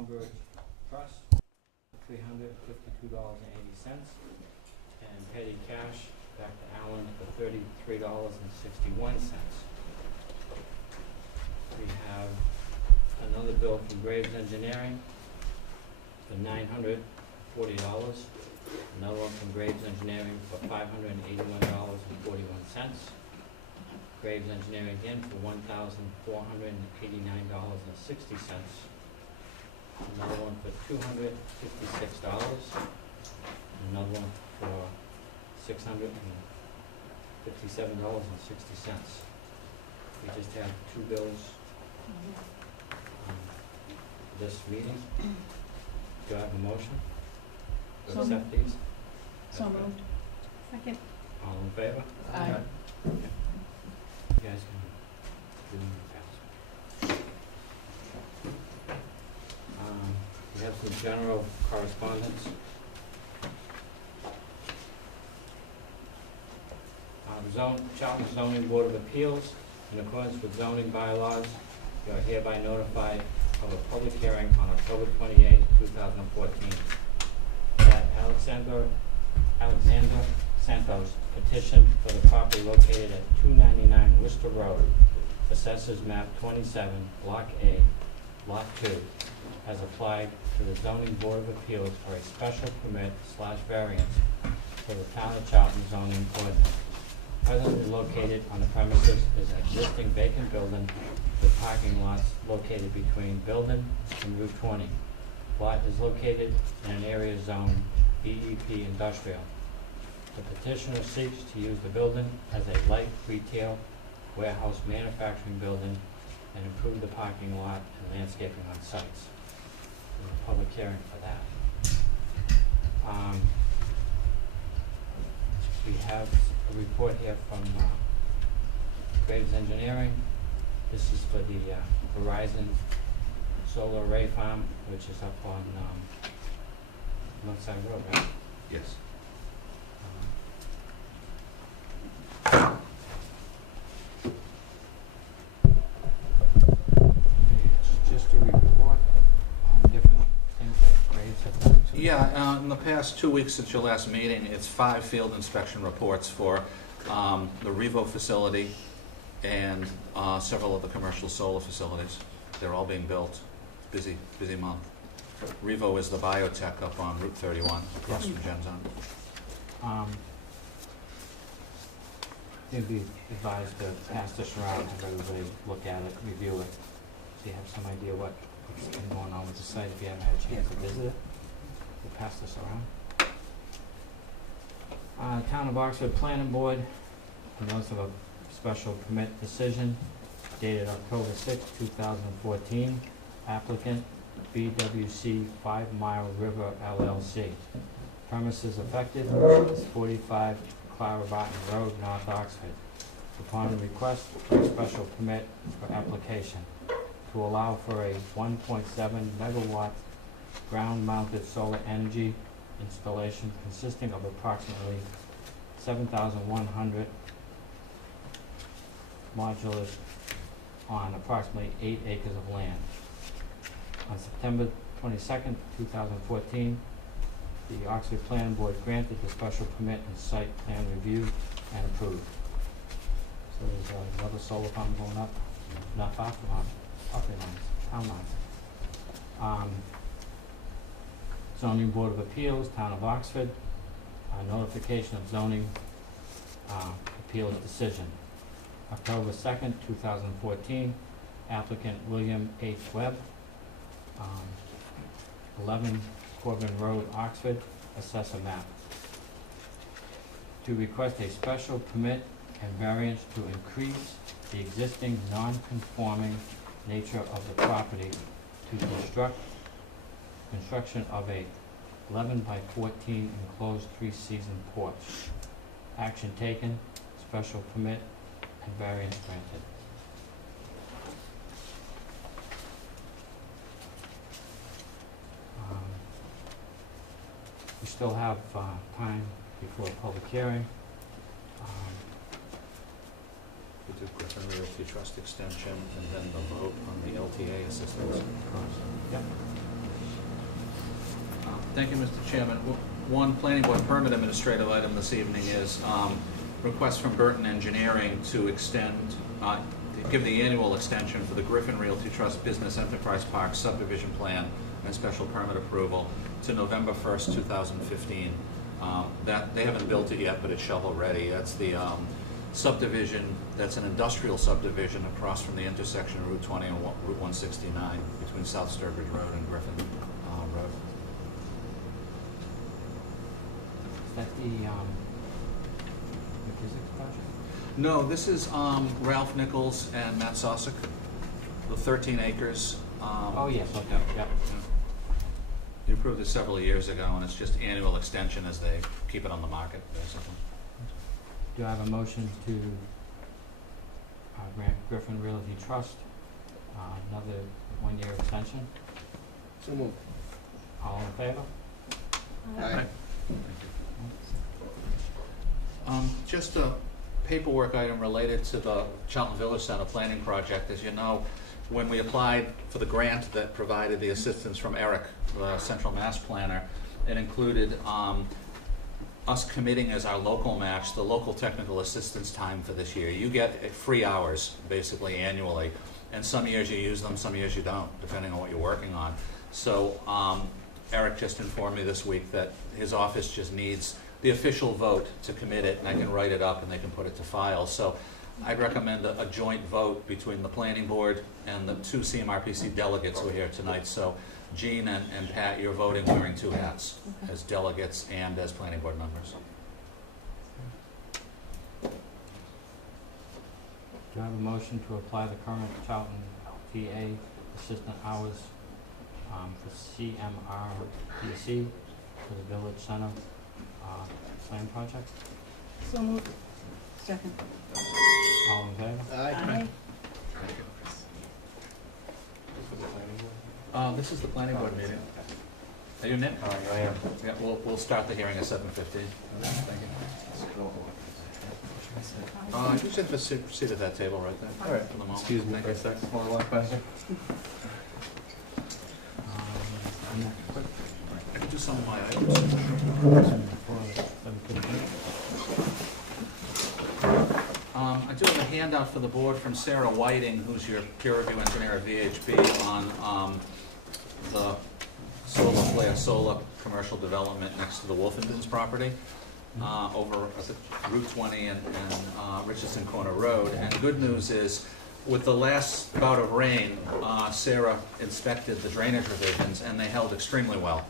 Stonebridge Trust, $352.80, and petty cash back to Alan for $33.61. We have another bill from Graves Engineering for $940, another one from Graves Engineering for $581.41. Graves Engineering again for $1,489.60. Another one for $256. Another one for $657.60. We just have two bills this meeting. Do I have a motion to So accept these? So moved. Second. All in favor? Aye. You guys can do them fast. We have some general correspondence. Charlton Zoning Board of Appeals, in accordance with zoning bylaws, you are hereby notified of a public hearing on October 28, 2014. That Alexander Santos petition for the property located at 299 Worcester Road, Assessors Map 27, Block A, Lot 2, has applied to the Zoning Board of Appeals for a special permit/variance for the Town of Charlton zoning ordinance. Presently located on the premises is an existing vacant building with parking lots located between building and Route 20. Lot is located in an area zoned EEP industrial. The petitioner seeks to use the building as a light retail warehouse manufacturing building and improve the parking lot and landscaping on sites. There's a public hearing for that. We have a report here from Graves Engineering. This is for the Verizon Solar Array Farm, which is up on Northside Road, right? Yes. It's just a report on different things that Graves have done. Yeah, in the past 2 weeks since your last meeting, it's 5 field inspection reports for the Revo facility and several of the commercial solar facilities. They're all being built. Busy month. Revo is the biotech up on Route 31, across from Genzone. They'd be advised to pass this around, have everybody look at it, review it, so you have some idea what's been going on with the site if you haven't had a chance to visit it. We'll pass this around. Town of Oxford Planning Board, a notice of a special permit decision dated October 6, 2014. Applicant BWC 5 Mile River LLC. Premises affected is 45 Clara Barton Road, North Oxford. Upon request for a special permit for application to allow for a 1.7 megawatt ground-mounted solar energy installation consisting of approximately 7,100 modulars on approximately 8 acres of land. On September 22nd, 2014, the Oxford Planning Board granted the special permit and site plan review and approved. So there's another solar farm going up, not far from our property lines, town lines. Zoning Board of Appeals, Town of Oxford, notification of zoning appeals decision. October 2nd, 2014, applicant William H. Webb, 11 Corbin Road, Oxford, assessor map. To request a special permit and variance to increase the existing non-conforming nature of the property to construction of a 11 by 14 enclosed 3-season porch. Action taken, special permit and variance granted. We still have time before a public hearing. We do Griffin Realty Trust extension and then the vote on the LTA assistance. Yep. Thank you, Mr. Chairman. One planning board permit administrative item this evening is request from Burton Engineering to extend, to give the annual extension for the Griffin Realty Trust Business Enterprise Park subdivision plan and special permit approval to November 1st, 2015. That, they haven't built it yet, but it's shovel-ready. That's the subdivision, that's an industrial subdivision across from the intersection of Route 20 and Route 169 between South Sturbridge Road and Griffin Road. Is that the McKissick project? No, this is Ralph Nichols and Matt Sosik, the 13 acres. Oh, yes, okay, yep. You approved it several years ago, and it's just annual extension as they keep it on the market, basically. Do I have a motion to grant Griffin Realty Trust another one-year extension? So moved. All in favor? Aye. Just a paperwork item related to the Charlton Village Center planning project. As you know, when we applied for the grant that provided the assistance from Eric, the Central Mass Planner, it included us committing as our local match the local technical assistance time for this year. You get free hours, basically, annually, and some years you use them, some years you don't, depending on what you're working on. So Eric just informed me this week that his office just needs the official vote to commit it, and I can write it up and they can put it to file. So I'd recommend a joint vote between the planning board and the two CMRPC delegates who are here tonight. So Jean and Pat, you're voting wearing two hats, as delegates and as planning board members. Do I have a motion to apply the current Charlton TA assistant hours for CMRPC for the Village Center plan project? So moved. Second. All in favor? Aye. This is the planning board meeting. Are you Nick? I am. Yeah, we'll start the hearing at 7:15. Thank you. You should have a seat at that table right there. All right. For the moment. Excuse me Thank for a you. second, hold on one question. I'm not quick. I can do some of my items. I do have a handout for the board from Sarah Whiting, who's your peer review engineer at VHB, on the solar flare solar commercial development next to the Wolfenden's property, over at Route 20 and Richardson Corner Road. And good news is, with the last bout of rain, Sarah inspected the drainage revisions and they held extremely well.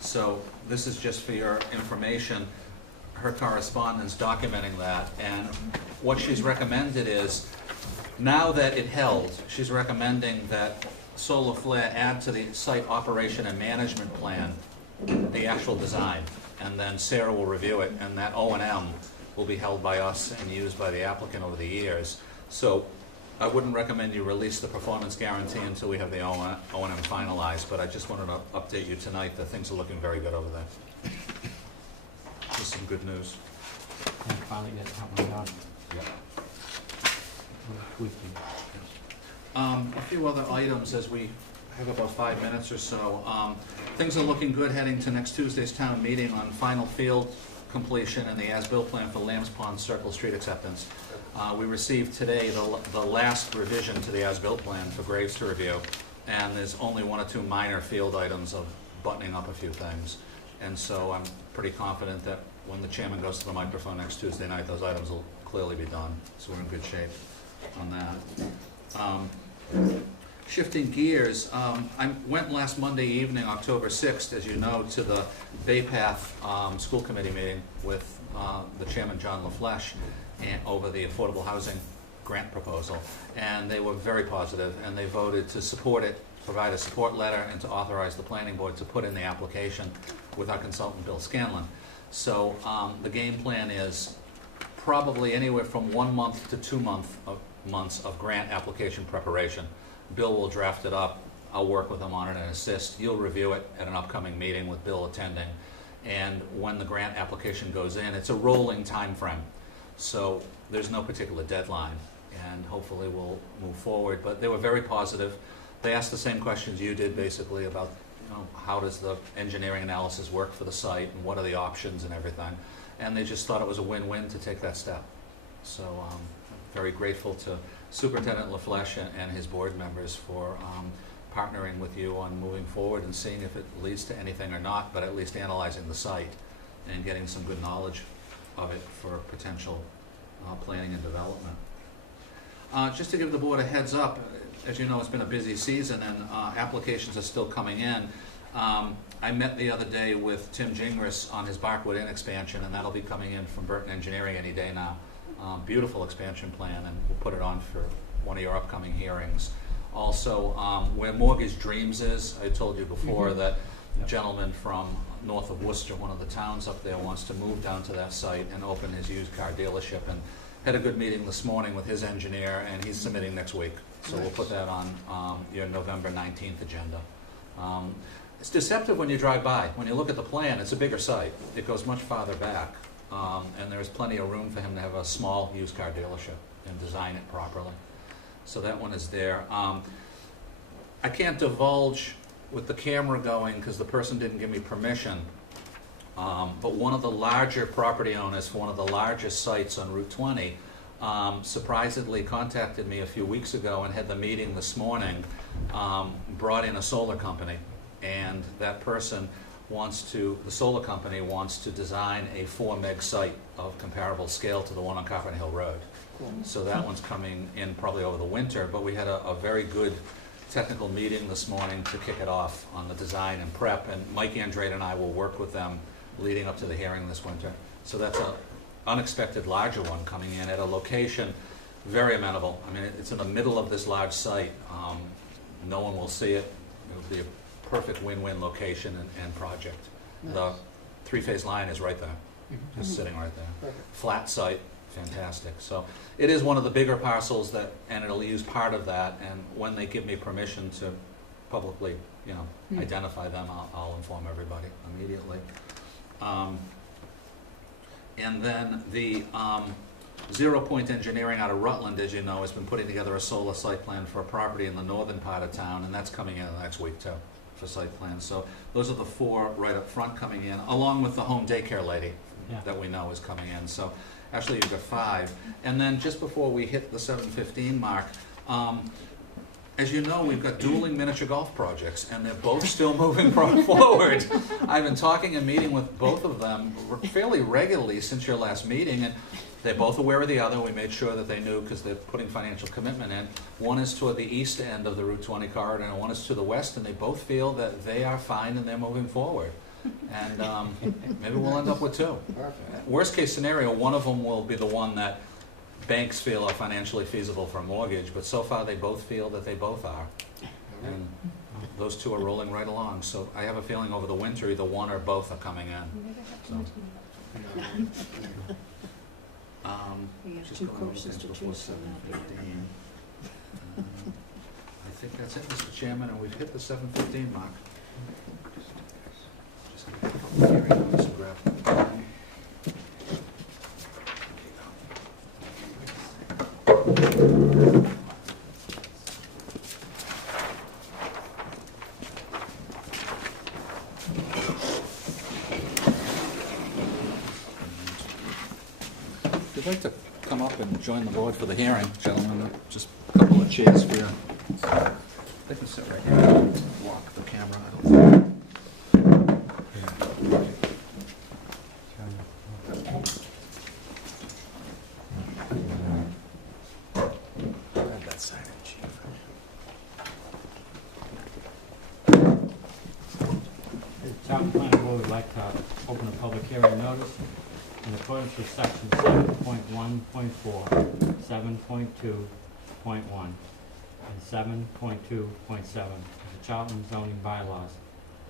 So this is just for your information, her correspondence documenting that. And what she's recommended is, now that it held, she's recommending that Solar Flare add to the site operation and management plan the actual design. And then Sarah will review it, and that O&M will be held by us and used by the applicant over the years. So I wouldn't recommend you release the performance guarantee until we have the O&M finalized, but I just wanted to update you tonight that things are looking very good over there. Just some good news. And finally get something done. Yep. Squeaky. A few other items as we have about 5 minutes or so. Things are looking good heading to next Tuesday's town meeting on final field completion and the as-built plan for Lambs Pond Circle Street acceptance. We received today the last revision to the as-built plan for Graves to review, and there's only one or two minor field items of buttoning up a few things. And so I'm pretty confident that when the chairman goes to the microphone next Tuesday night, those items will clearly be done. So we're in good shape on that. Shifting gears, I went last Monday evening, October 6th, as you know, to the Bay Path School Committee meeting with the chairman, John LaFleche, and over the affordable housing grant proposal. And they were very positive, and they voted to support it, provide a support letter, and to authorize the planning board to put in the application with our consultant, Bill Scanlon. So the game plan is probably anywhere from 1 month to 2 months of grant application preparation. Bill will draft it up. I'll work with him on it and assist. You'll review it at an upcoming meeting with Bill attending. And when the grant application goes in, it's a rolling time frame. So there's no particular deadline, and hopefully we'll move forward. But they were very positive. They asked the same questions you did, basically, about know, how does the engineering analysis work for the site and what are the options and everything. And they just thought it was a win-win to take that step. So I'm very grateful to Superintendent LaFleche and his board members for partnering with you on moving forward and seeing if it leads to anything or not, but at least analyzing the site and getting some good knowledge of it for potential planning and development. Just to give the board a heads up, as you know, it's been a busy season and applications are still coming in. I met the other day with Tim Gingras on his Barkwood Inn expansion, and that'll be coming in from Burton Engineering any day now. Beautiful expansion plan, and we'll put it on for one of your upcoming hearings. Also, where Mortgage Dreams is, I told you before that a gentleman from north of Worcester, one of the towns up there, wants to move down to that site and open his used car dealership, and had a good meeting this morning with his engineer, and he's submitting next week. So we'll put that on your November 19th agenda. It's deceptive when you drive by. When you look at the plan, it's a bigger site. It goes much farther back, and there's plenty of room for him to have a small used car dealership and design it properly. So that one is there. I can't divulge with the camera going because the person didn't give me permission, but one of the larger property owners for one of the largest sites on Route 20 surprisingly contacted me a few weeks ago and had the meeting this morning, brought in a solar company, and that person the solar company wants to design a 4 meg site of comparable scale to the one on Carpenter Hill Road. So that one's coming in probably over the winter, but we had a very good technical meeting this morning to kick it off on the design and prep, and Mike Andrade and I will work with them leading up to the hearing this winter. So that's an unexpected larger one coming in at a location very amenable. I mean, it's in the middle of this large site. No one will see it. It'll be a perfect win-win location and project. Nice. The 3-phase line is right there, just sitting right there. Perfect. Flat site, fantastic. So it is one of the bigger parcels and it'll use part of that, and when they give me permission to publicly, identify them, I'll inform everybody immediately. And then the 0 Point Engineering out of Rutland, as you know, has been putting together a solar site plan for a property in the northern part of town, and that's coming in the next week too, for site plans. So those are the 4 right up front coming in, along with the home daycare lady that we know is coming in. So actually you've got 5. And then just before we hit the 7:15 mark, as you know, we've got dueling miniature golf projects, and they're both still moving forward. I've been talking and meeting with both of them fairly regularly since your last meeting, and they're both aware of the other. We made sure that they knew because they're putting financial commitment in. One is toward the east end of the Route 20 corridor, and one is to the west, and they both feel that they are fine and they're moving forward. And maybe we'll end up with 2. Perfect. Worst case scenario, one of them will be the one that banks feel are financially feasible for a mortgage, but so far they both feel that they both are. And those 2 are rolling right along. So I have a feeling over the winter either one or both are coming in. So, We have just 2 going over courses things to before choose from now. 7:15. I think that's it, Mr. Chairman, and we've hit the 7:15 mark. Just carry on this and grab it. If you'd like to come up and join the board for the hearing, gentlemen, just a couple of chairs for you. They can sit right here. Walk the camera, I don't think. Grab that side, Chief. The Town Planning Board would like to open a public hearing notice in accordance with section 7.1.4, 7.2.1, and 7.2.7 of the Charlton zoning bylaws.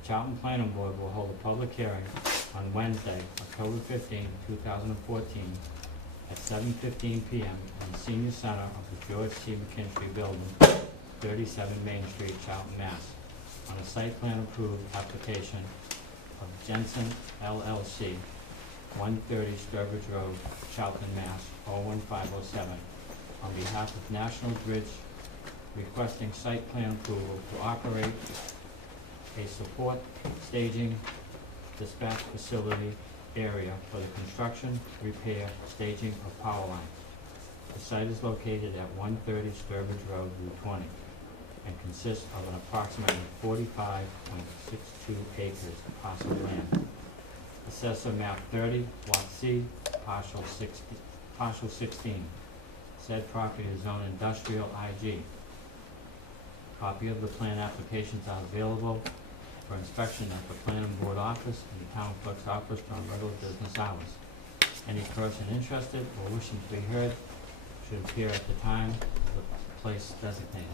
The Charlton Planning Board will hold a public hearing on Wednesday, October 15, 2014, at 7:15 p.m. in the Senior Center of the George C. McKinstry Building, 37 Main Street, Charlton, Mass., on a site plan approved application of Jensen LLC, 130 Sturbridge Road, Charlton, Mass. 01507, on behalf of National Bridge, requesting site plan approval to operate a support staging dispatch facility area for the construction, repair, staging of power lines. The site is located at 130 Sturbridge Road, Route 20, and consists of an approximately 45.62 acres of parcel land. Assessor map 30, lot C, partial 16. Said property is zoned industrial IG. Copy of the plan applications are available for inspection at the planning board office and the town clerk's office during regular business hours. Any person interested or wishing to be heard should appear at the time of the place designated.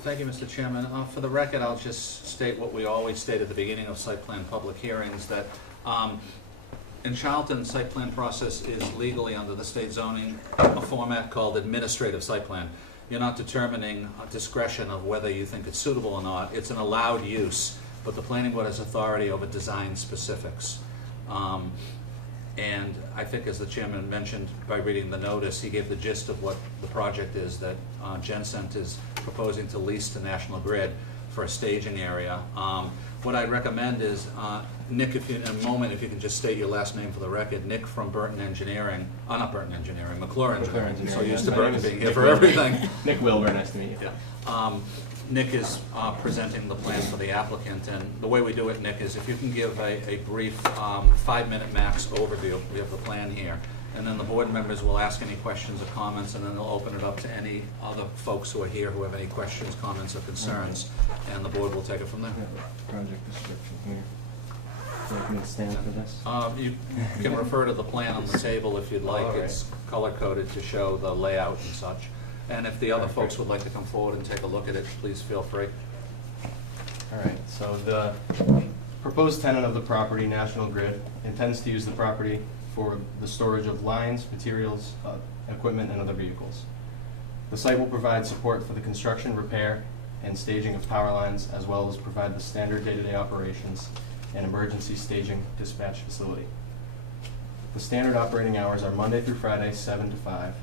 Thank you, Mr. Chairman. For the record, I'll just state what we always state at the beginning of site plan public hearings, that in Charlton, site plan process is legally under the state zoning a format called administrative site plan. You're not determining a discretion of whether you think it's suitable or not. It's an allowed use, but the planning board has authority over design specifics. And I think, as the chairman mentioned by reading the notice, he gave the gist of what the project is that Gencent is proposing to lease to National Grid for a staging area. What I'd recommend is, Nick, if you, in a moment, if you can just state your last name for the record, Nick from Burton Engineering, not Burton Engineering, McClure Engineering. So used to Burton being here for everything. Nick Wilbur, nice to meet you. Yeah. Nick is presenting the plan for the applicant, and the way we do it, Nick, is if you can give a brief 5-minute max overview. We have the plan here, and then the board members will ask any questions or comments, and then they'll open it up to any other folks who are here who have any questions, comments, or concerns, and the board will take it from there. Project description here. Do you want me to stand for this? You can refer to the plan on the table if you'd like. All right. It's color-coded to show the layout and such. And if the other folks would like to come forward and take a look at it, please feel free. All right, so the proposed tenant of the property, National Grid, intends to use the property for the storage of lines, materials, equipment, and other vehicles. The site will provide support for the construction, repair, and staging of power lines, as well as provide the standard day-to-day operations and emergency staging dispatch facility. The standard operating hours are Monday through Friday, 7 to 5,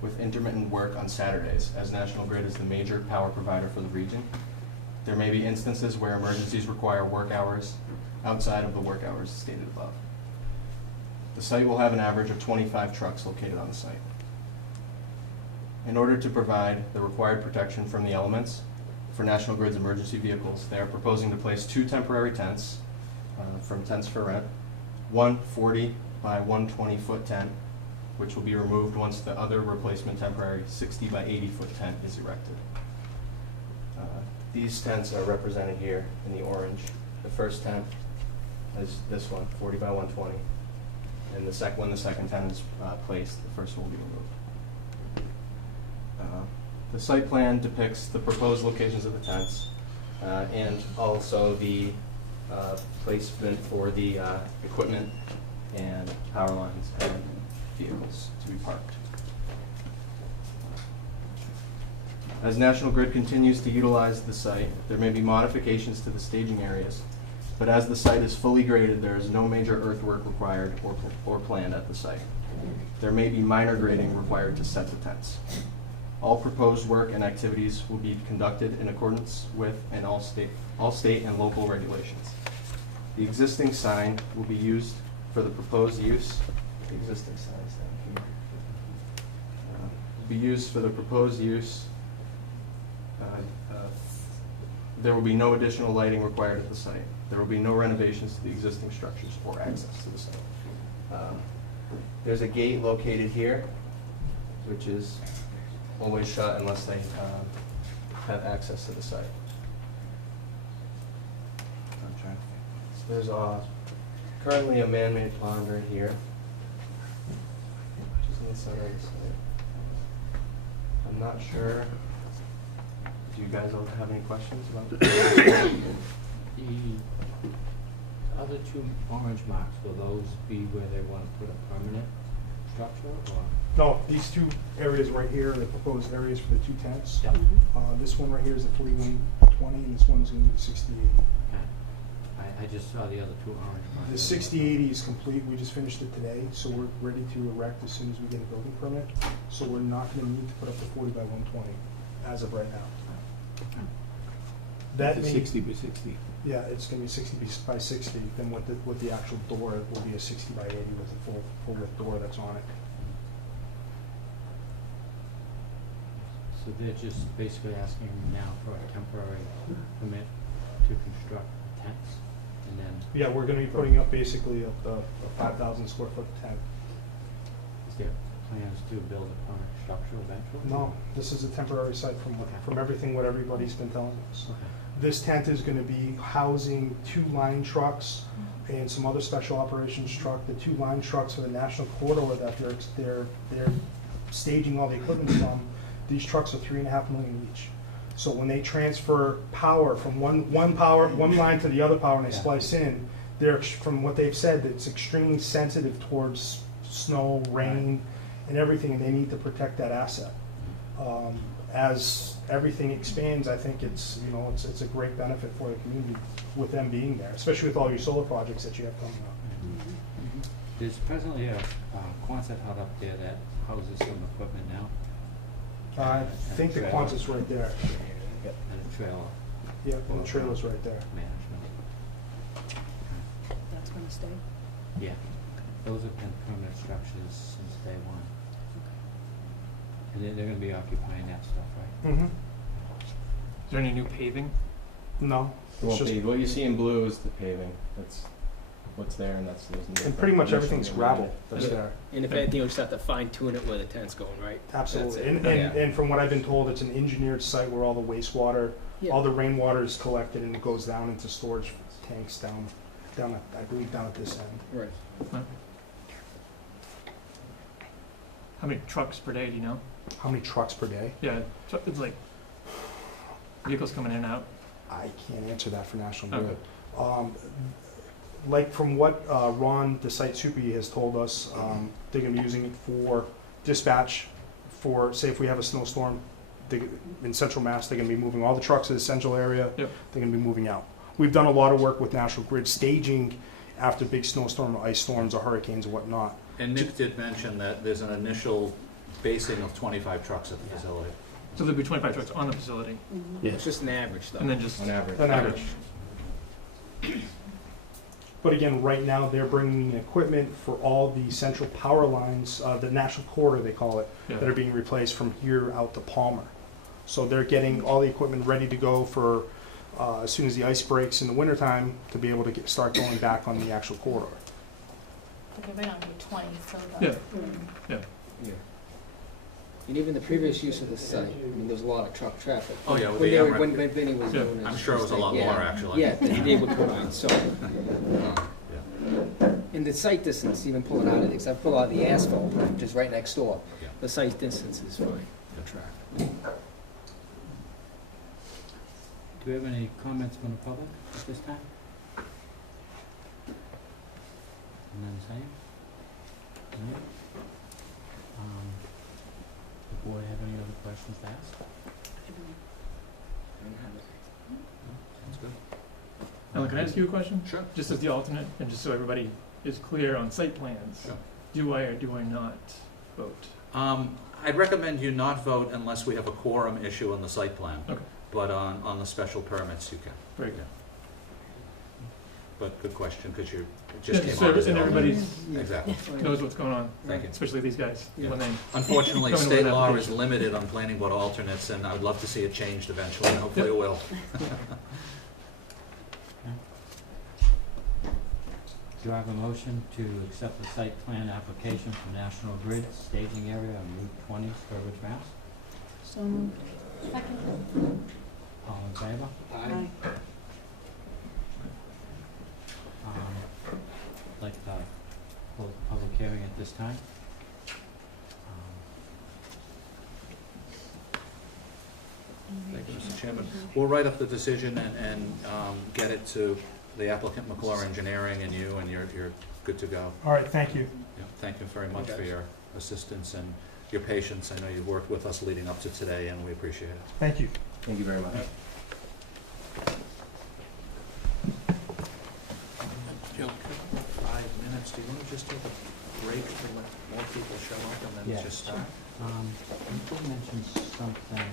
with intermittent work on Saturdays, as National Grid is the major power provider for the region. There may be instances where emergencies require work hours outside of the work hours stated above. The site will have an average of 25 trucks located on the site. In order to provide the required protection from the elements for National Grid's emergency vehicles, they are proposing to place 2 temporary tents from Tents for Rent, one 40 by 120 foot tent, which will be removed once the other replacement temporary 60 by 80 foot tent is erected. These tents are represented here in the orange. The first tent is this one, 40 by 120. And when the second tent is placed, the first one will be removed. The site plan depicts the proposed locations of the tents and also the placement for the equipment and power lines and vehicles to be parked. As National Grid continues to utilize the site, there may be modifications to the staging areas, but as the site is fully graded, there is no major earthwork required or planned at the site. There may be minor grading required to set the tents. All proposed work and activities will be conducted in accordance with and all state and local regulations. The existing sign will be used for the proposed use. The existing sign is down here. Will be used for the proposed use. There will be no additional lighting required at the site. There will be no renovations to the existing structures or access to the site. There's a gate located here, which is always shut unless they have access to the site. So there's currently a man-made pond right here, which is in the center of the site. I'm not sure. Do you guys all have any questions about The other 2 orange marks, will those be where they want to put a permanent structure, or? No, these 2 areas right here are the proposed areas for the 2 tents. Yeah. This one right here is the 4120, and this one is going to be the 6080. Okay. I just saw the other 2 orange marks. The 6080 is complete. We just finished it today, so we're ready to erect as soon as we get a building permit. So we're not going to need to put up the 40 by 120 as of right now. That It's may, 60 by 60. yeah, it's gonna be 60 by 60, then with the actual door, it will be a 60 by 80 with the full width door that's on it. So they're just basically asking now for a temporary permit to construct tents, and then Yeah, we're gonna be putting up basically a 5,000 square foot tent. is there plans to build a permanent structure eventually? No, this is a temporary site from everything what everybody's been telling us. Okay. This tent is gonna be housing 2 line trucks and some other special operations truck. The 2 line trucks for the national corridor that they're staging all the equipment from, these trucks are $3.5 million each. So when they transfer power from one line to the other power and they Yeah. splice in, from what they've said, it's extremely sensitive towards snow, rain, and everything, and they need to protect that asset. As everything expands, I think it's a great benefit for the community with them being there, especially with all your solar projects that you have coming up. There's presently a Quonset hut up there that houses some equipment now, I think the Quonset's right there. and a trailer Yeah, and the trailer's right there. management. That's gonna stay? Yeah, those have been permanent structures since day one. And they're gonna be occupying that stuff, right? Mm-hmm. Is there any new paving? No, It it's won't just, be, what you see in blue is the paving, that's what's there, and that's, and pretty much everything's gravel that's there. And if anything, you'll just have to fine tune it where the tent's going, right? Absolutely, That's and, it. and, and from what I've been told, it's an engineered site where all the wastewater, Yeah. all the rainwater is collected and it goes down into storage tanks down, I believe down at this end. Right. How many trucks per day, do you know? How many trucks per day? Yeah, it's like vehicles coming in and out. I can't answer that for National Okay. Grid. Like from what Ron, the site super, has told us, they're gonna be using it for dispatch, for, say if we have a snowstorm, in central Mass, they're gonna be moving all the trucks to the central area, Yep. they're gonna be moving out. We've done a lot of work with National Grid staging after big snowstorm or ice storms or hurricanes and whatnot. And Nick did mention that there's an initial basing of 25 trucks at the facility. So there'll be 25 trucks on the facility, It's just an average, though. and then just, on average. On average. But again, right now, they're bringing in equipment for all the central power lines, the national corridor, they call it, that are yeah. being replaced from here out to Palmer. So they're getting all the equipment ready to go for, as soon as the ice breaks in the wintertime, to be able to start going back on the actual corridor. They're right on Route 20, so the. Yeah. Yeah. And even the previous use of the site, I mean, there was a lot of truck traffic. Oh, yeah, with When the they were- MREP. when Vinny was Yeah. doing his. I'm sure it was a lot thing, more, yeah. actually. Yeah, they would combine, so. And the site distance, even pulling out of it, because I pull out the asphalt, just right next door. Yeah. The site distance is fine for traffic. Do we have any comments from the public at this time? None saying? No? The board have any other questions to ask? Sounds good. Ellen, can I ask you a question? Sure. Just as the alternate, and just so everybody is clear on site plans. Sure. Do I or do I not vote? I'd recommend you not vote unless we have a quorum issue on the site plan. Okay. But on the special permits, you can. Very good. But good question, because you Yeah, just came so on as the and alternate. everybody Exactly. knows what's going on, Thank you. especially these guys, Yeah. when they, Unfortunately, Coming with state an law is application. limited on planning board alternates, and I would love to see it changed eventually, and hopefully it will. Do I have a motion to accept the site plan application for National Grid staging area on Route 20, Sturbridge, Mass? So moved. Second. All in favor? Aye. I'd like to close the public hearing at this time. Thank you, Mr. Chairman. We'll write up the decision and get it to the applicant, McClure Engineering, and you, and you're good to go. All right, thank you. Yeah, thank you very much for your assistance and your patience. I know you've worked with us leading up to today, and we appreciate it. Thank you. Thank you very much. Jill, 5 minutes. Do you want to just take a break to let more people show up and then Yeah. just start? You did mention something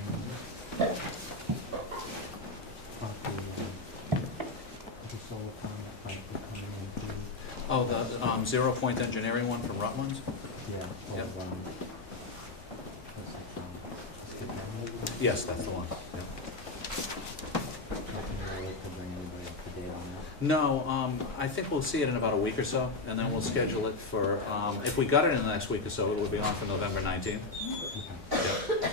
about the Oh, the 0 Point Engineering one from Rutland? Yeah. Yep. What's it from? Yes, that's the one. Yep. No, I think we'll see it in about a week or so, and then we'll schedule it for, if we got it in the next week or so, it will be on for November 19th.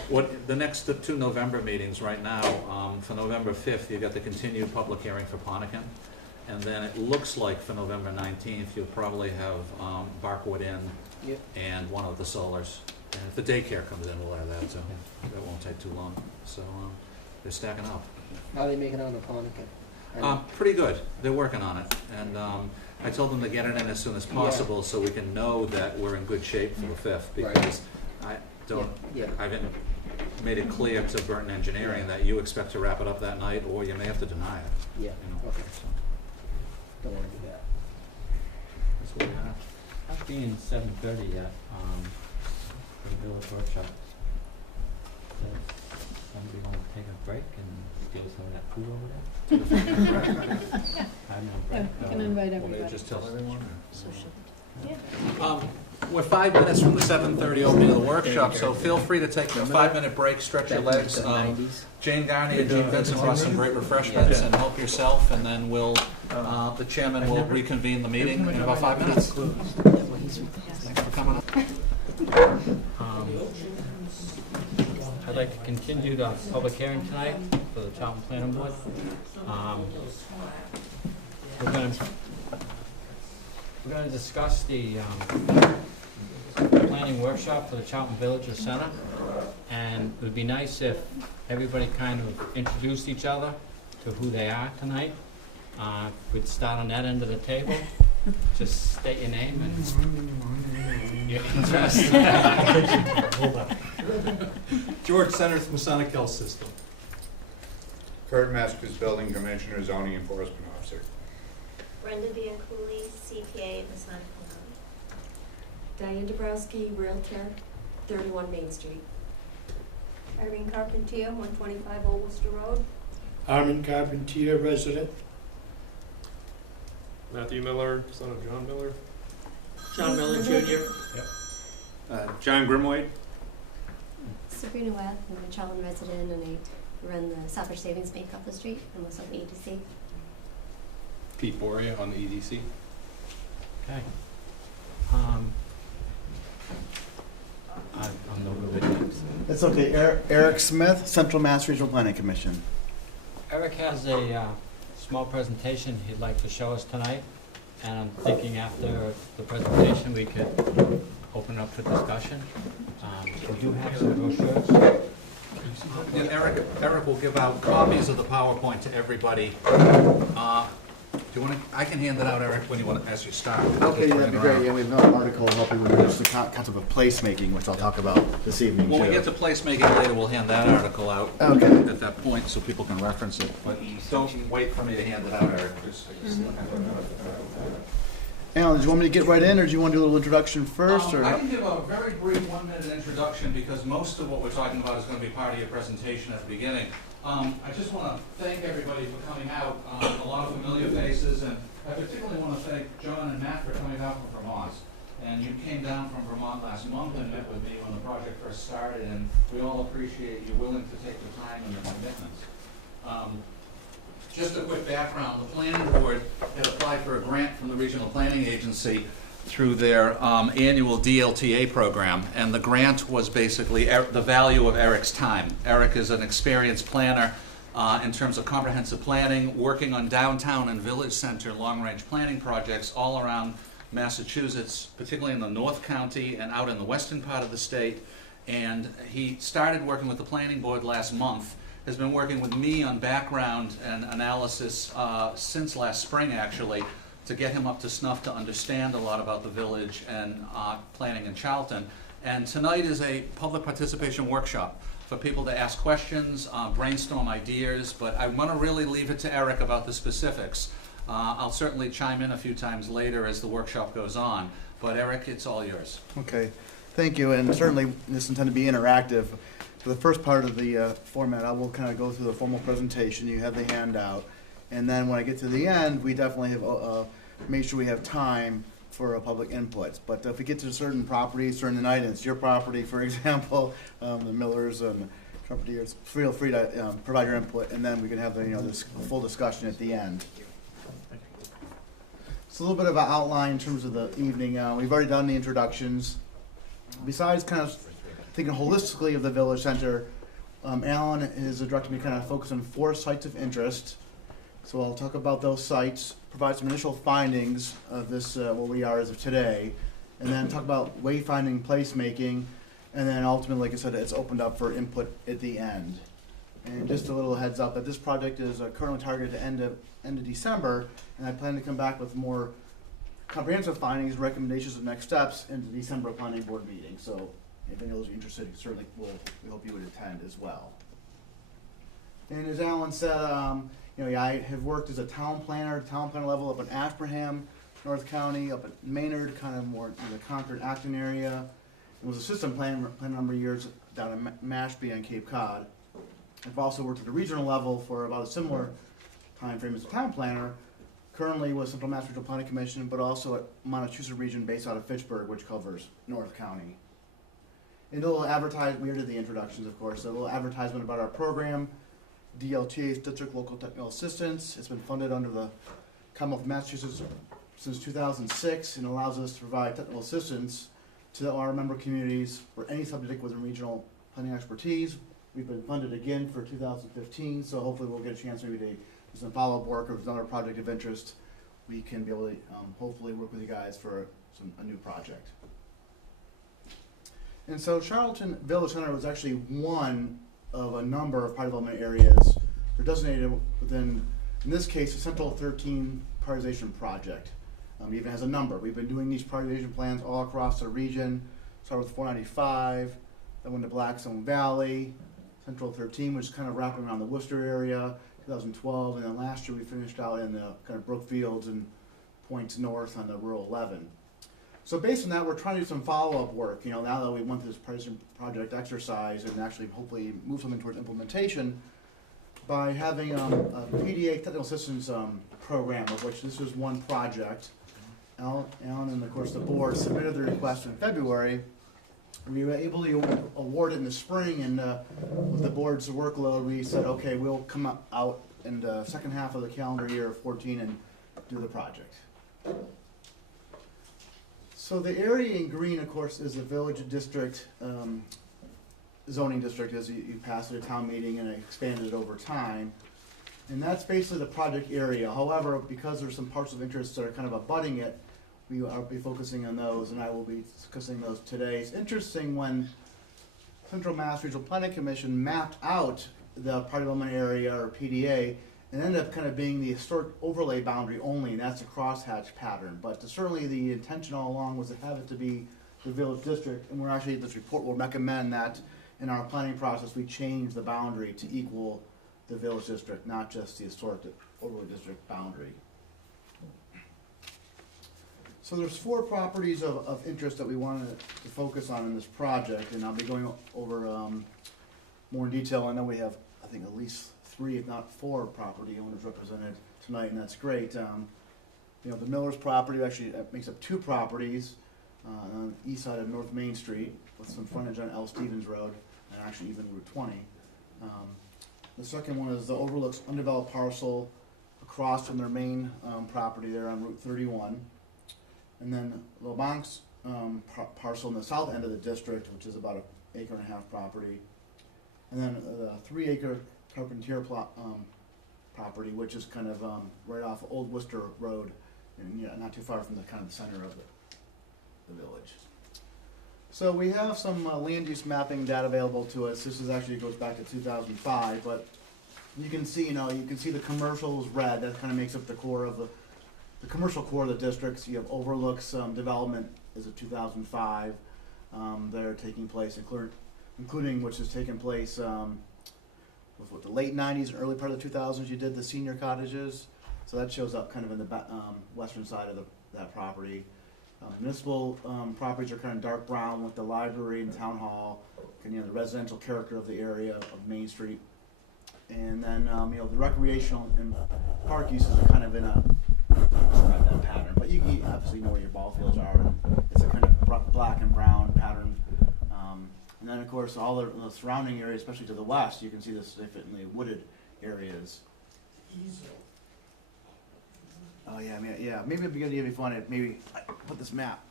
What, the next two November meetings right now, for November 5th, you got the continued public hearing for Ponican. And then it looks like for November 19th, you'll probably have Barkwood Inn Yep. and one of the solars. And if the daycare comes in, we'll have that, so that won't take too long. So they're stacking up. How are they making out on the Ponican? Pretty good. They're working on it. And I told them to get it in as soon as possible so we can know that we're in good shape for the 5th, Right. because I don't, Yeah. I haven't made it clear to Burton Engineering that you expect to wrap it up that night, or you may have to deny it, Yeah, you know. okay, So don't wanna do that. that's what we have. Not being 7:30 yet, for the village workshop. Does somebody want to take a break and steal some of that food over there? Have no Yeah, break. you can invite Want me to everybody. just tell everyone? So should, yeah. We're 5 minutes from the 7:30 opening of the workshop, so feel free to take a 5-minute break, stretch your Back in legs. the 90s. Jane Garney and Gene Vincent brought some great refreshments, and help yourself, and then we'll, the chairman will reconvene the meeting in about 5 minutes. Thanks for coming up. I'd like to continue the public hearing tonight for the Charlton Planning Board. We're gonna discuss the planning workshop for the Charlton Village Center. And it would be nice if everybody kind of introduced each other to who they are tonight. We'd start on that end of the table. Just state your name and your interest. Hold on. George Centers, Masonic Health System. Kurt Masters, Building Commissioner, Zoning Enforcement Officer. Brenda Bianculli, CPA, Masonic Health. Diane Dabrowski, Realtor, 31 Main Street. Irene Carpentier, 125 Old Worcester Road. Armin Carpentier, resident. Matthew Miller, son of John Miller. John Miller Jr. John Grimwade. Sabrina Wath, I'm a Charlton resident, and I run the Southbridge Savings Bank up the street. I'm also on the EDC. Pete Boria on the EDC. Okay. I'm no good with names. That's okay. Eric Smith, Central Mass Regional Planning Commission. Eric has a small presentation he'd like to show us tonight, and I'm thinking after the presentation we could open up for discussion. We do have some brochures. Yeah, Eric will give out copies of the PowerPoint to everybody. Do you want to, I can hand it out, Eric, when you want to, as you start. Okay, Just bring that'd be it great. around. Yeah, we have another article helping with just the concept of placemaking, which I'll talk about this evening When we too. get to placemaking later, we'll hand that article out Okay. at that point so people can reference it. But don't wait for me to hand it out, Eric. Just Alan, do you want me to get right in, or do you want to do a little introduction first? Or I can give a very brief 1-minute introduction because most of what we're talking about is going to be part of your presentation at the beginning. I just want to thank everybody for coming out, a lot of familiar faces, and I particularly want to thank John and Matt for coming out from Vermont. And you came down from Vermont last month and met with me when the project first started, and we all appreciate you willing to take the time and the commitments. Just a quick background, the planning board had applied for a grant from the Regional Planning Agency through their annual DLTA program, and the grant was basically the value of Eric's time. Eric is an experienced planner in terms of comprehensive planning, working on downtown and village center long-range planning projects all around Massachusetts, particularly in the North County and out in the western part of the state. And he started working with the planning board last month, has been working with me on background and analysis since last spring, actually, to get him up to snuff to understand a lot about the village and planning in Charlton. And tonight is a public participation workshop for people to ask questions, brainstorm ideas, but I want to really leave it to Eric about the specifics. I'll certainly chime in a few times later as the workshop goes on, but Eric, it's all yours. Okay, thank you. And certainly this is intended to be interactive. For the first part of the format, I will kind of go through the formal presentation. You have the handout. And then when I get to the end, we definitely have, make sure we have time for a public input. But if we get to certain properties during the night, and it's your property, for example, the Millers and Trumpeteers, feel free to provide your input, and then we can have the, this full discussion at the end. It's a little bit of an outline in terms of the evening. We've already done the introductions. Besides kind of thinking holistically of the Village Center, Alan has directed me to kind of focus on 4 sites of interest. So I'll talk about those sites, provide some initial findings of this, where we are as of today, and then talk about wayfinding, placemaking, and then ultimately, like I said, it's opened up for input at the end. And just a little heads up that this project is currently targeted to end of December, and I plan to come back with more comprehensive findings, recommendations, and next steps in the December planning board meeting. So if any of those are interested, certainly we hope you would attend as well. And as Alan said, I have worked as a town planner level up in Ashburnham, North County, up at Maynard, kind of more in the Concord, Acton area. And was assistant planner a number of years down in Mashpee on Cape Cod. I've also worked at the regional level for about a similar time frame as a town planner. Currently with Central Mass Regional Planning Commission, but also at Montechusett region based out of Fitchburg, which covers North County. And a little advertisement, we did the introductions, of course, a little advertisement about our program. DLTA, District Local Technical Assistance. It's been funded under the Commonwealth of Massachusetts since 2006 and allows us to provide technical assistance to our member communities for any subject within regional planning expertise. We've been funded again for 2015, so hopefully we'll get a chance maybe to do some follow-up work, or if it's another project of interest, we can be able to hopefully work with you guys for a new project. And so Charlton Village Center was actually one of a number of priority development areas that are designated within, in this case, the Central 13 prioritization project. Even has a number. We've been doing these prioritization plans all across the region. Started with 495, then went to Blackstone Valley, Central 13, which is kind of wrapping around the Worcester area, 2012, and then last year we finished out in the kind of Brookfields and points north on the rural 11. So based on that, we're trying to do some follow-up work. Now that we went through this prioritization project exercise and actually hopefully move something towards implementation by having a PDA technical assistance program, of which this is one project. Alan and of course the board submitted the request in February. We were able to award it in the spring, and with the board's workload, we said, okay, we'll come out in the second half of the calendar year of 14 and do the project. So the area in green, of course, is the village district, zoning district, as you passed at a town meeting and expanded it over time. And that's basically the project area. However, because there's some parts of interest that are kind of abutting it, we will be focusing on those, and I will be discussing those today. It's interesting, when Central Mass Regional Planning Commission mapped out the priority development area, or PDA, and ended up kind of being the historic overlay boundary only, and that's a crosshatch pattern. But certainly the intention all along was to have it to be the village district, and we're actually, this report will recommend that in our planning process we change the boundary to equal the village district, not just the historic overlay district boundary. So there's 4 properties of interest that we wanted to focus on in this project, and I'll be going over more in detail. I know we have, I think, at least 3, if not 4, property owners represented tonight, and that's great. The Miller's property actually makes up 2 properties on the east side of North Main Street with some frontage on L. Stevens Road, and actually even Route 20. The second one is the overlooks undeveloped parcel across from their main property there on Route 31. And then LeBanc's parcel in the south end of the district, which is about 1.5 acre property. And then the 3-acre Carpentier property, which is kind of right off Old Worcester Road, and not too far from the kind of the center of the village. So we have some land use mapping data available to us. This is actually goes back to 2005, but you can see, you can see the commercial is red. That kind of makes up the core of the commercial core of the districts. You have overlooks development is of 2005 that are taking place, including which has taken place with the late 90s and early part of the 2000s. You did the senior cottages, so that shows up kind of in the western side of that property. Municipal properties are kind of dark brown with the library and town hall, and the residential character of the area of Main Street. And then, you know, the recreational and park uses are kind of in a, describe that pattern, but you obviously know where your ball fields are, and it's a kind of black and brown pattern. And then, of course, all the surrounding areas, especially to the west, you can see this, they fit in the wooded areas. Oh yeah, I mean, yeah, maybe it'd be good if you wanted, maybe put this map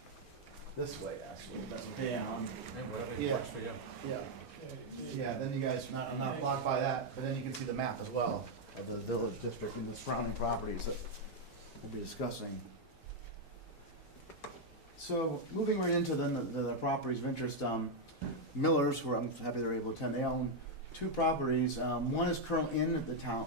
this way, actually, if that's okay. Whatever Yeah. works for you. Yeah. Yeah, then you guys, I'm not blocked by that, but then you can see the map as well of the village district and the surrounding properties that we'll be discussing. So, moving right into then the properties of interest, Millers, who I'm happy they're able to attend, they own 2 properties. One is currently in the town,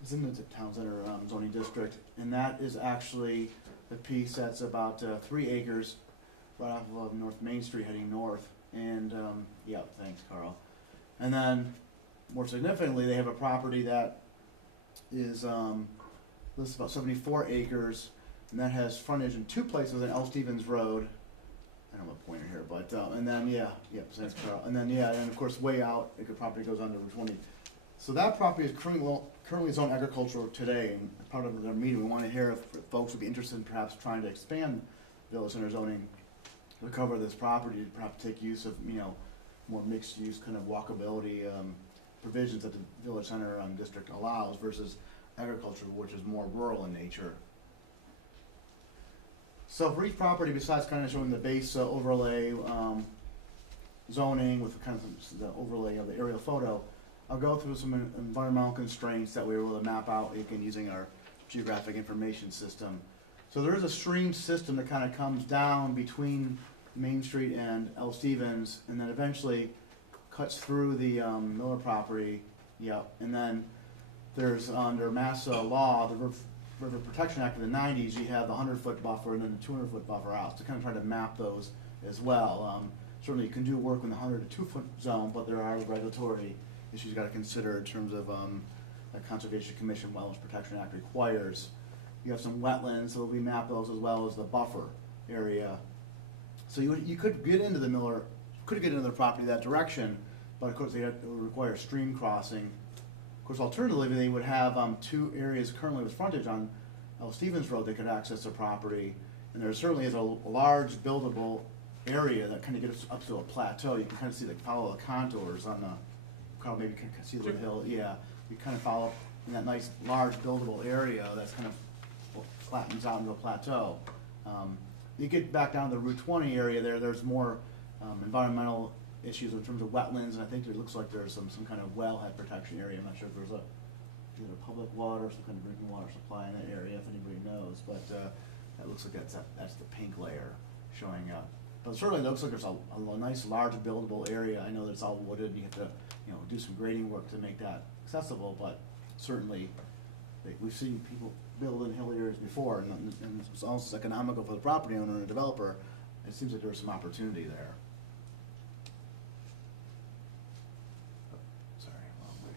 it's in the town center zoning district, and that is actually the piece that's about 3 acres right off of North Main Street heading north. And, yeah, thanks, Carl. And then, more significantly, they have a property that is, this is about 74 acres, and that has frontage in 2 places on L. Stevens Road. I don't have a pointer here, but, and then, yeah, thanks, Carl. And then, yeah, and of course, way out, the property goes on to Route 20. So that property is currently zoned agricultural today, and part of their meeting, we want to hear if folks would be interested in perhaps trying to expand village center zoning to cover this property, to perhaps take use of, you know, more mixed-use kind of walkability provisions that the village center district allows versus agriculture, which is more rural in nature. So for each property, besides kind of showing the base overlay zoning with kind of the overlay of the aerial photo, I'll go through some environmental constraints that we were able to map out again using our geographic information system. So there is a stream system that kind of comes down between Main Street and L. Stevens, and then eventually cuts through the Miller property. Yep. And then there's, under Mass law, the River Protection Act of the 90s, you have the 100-foot buffer and then the 200-foot buffer out. So kind of try to map those as well. Certainly you can do work in the 100 to 2-foot zone, but there are regulatory issues you got to consider in terms of the Conservation Commission Wetlands Protection Act requires. You have some wetlands, so we map those as well as the buffer area. So you could get into the Miller, could get into the property that direction, but of course it would require stream crossing. Of course, alternatively, they would have 2 areas currently with frontage on L. Stevens Road they could access their property, and there certainly is a large buildable area that kind of gets up to a plateau. You can kind of see, follow the contours on the, Carl maybe can see the hill. Yeah, you kind of follow in that nice large buildable area that's kind of flattens out into a plateau. You get back down to the Route 20 area there's more environmental issues in terms of wetlands, and I think it looks like there's some kind of wellhead protection area. I'm not sure if there's either public water or some kind of drinking water supply in that area, if anybody knows, but that looks like that's the pink layer showing up. But certainly it looks like there's a nice large buildable area. I know that it's all wooded, and you have to, you know, do some grading work to make that accessible, but certainly we've seen people build in hill areas before, and it's also economical for the property owner and the developer. It seems like there's some opportunity there. Sorry, wrong way.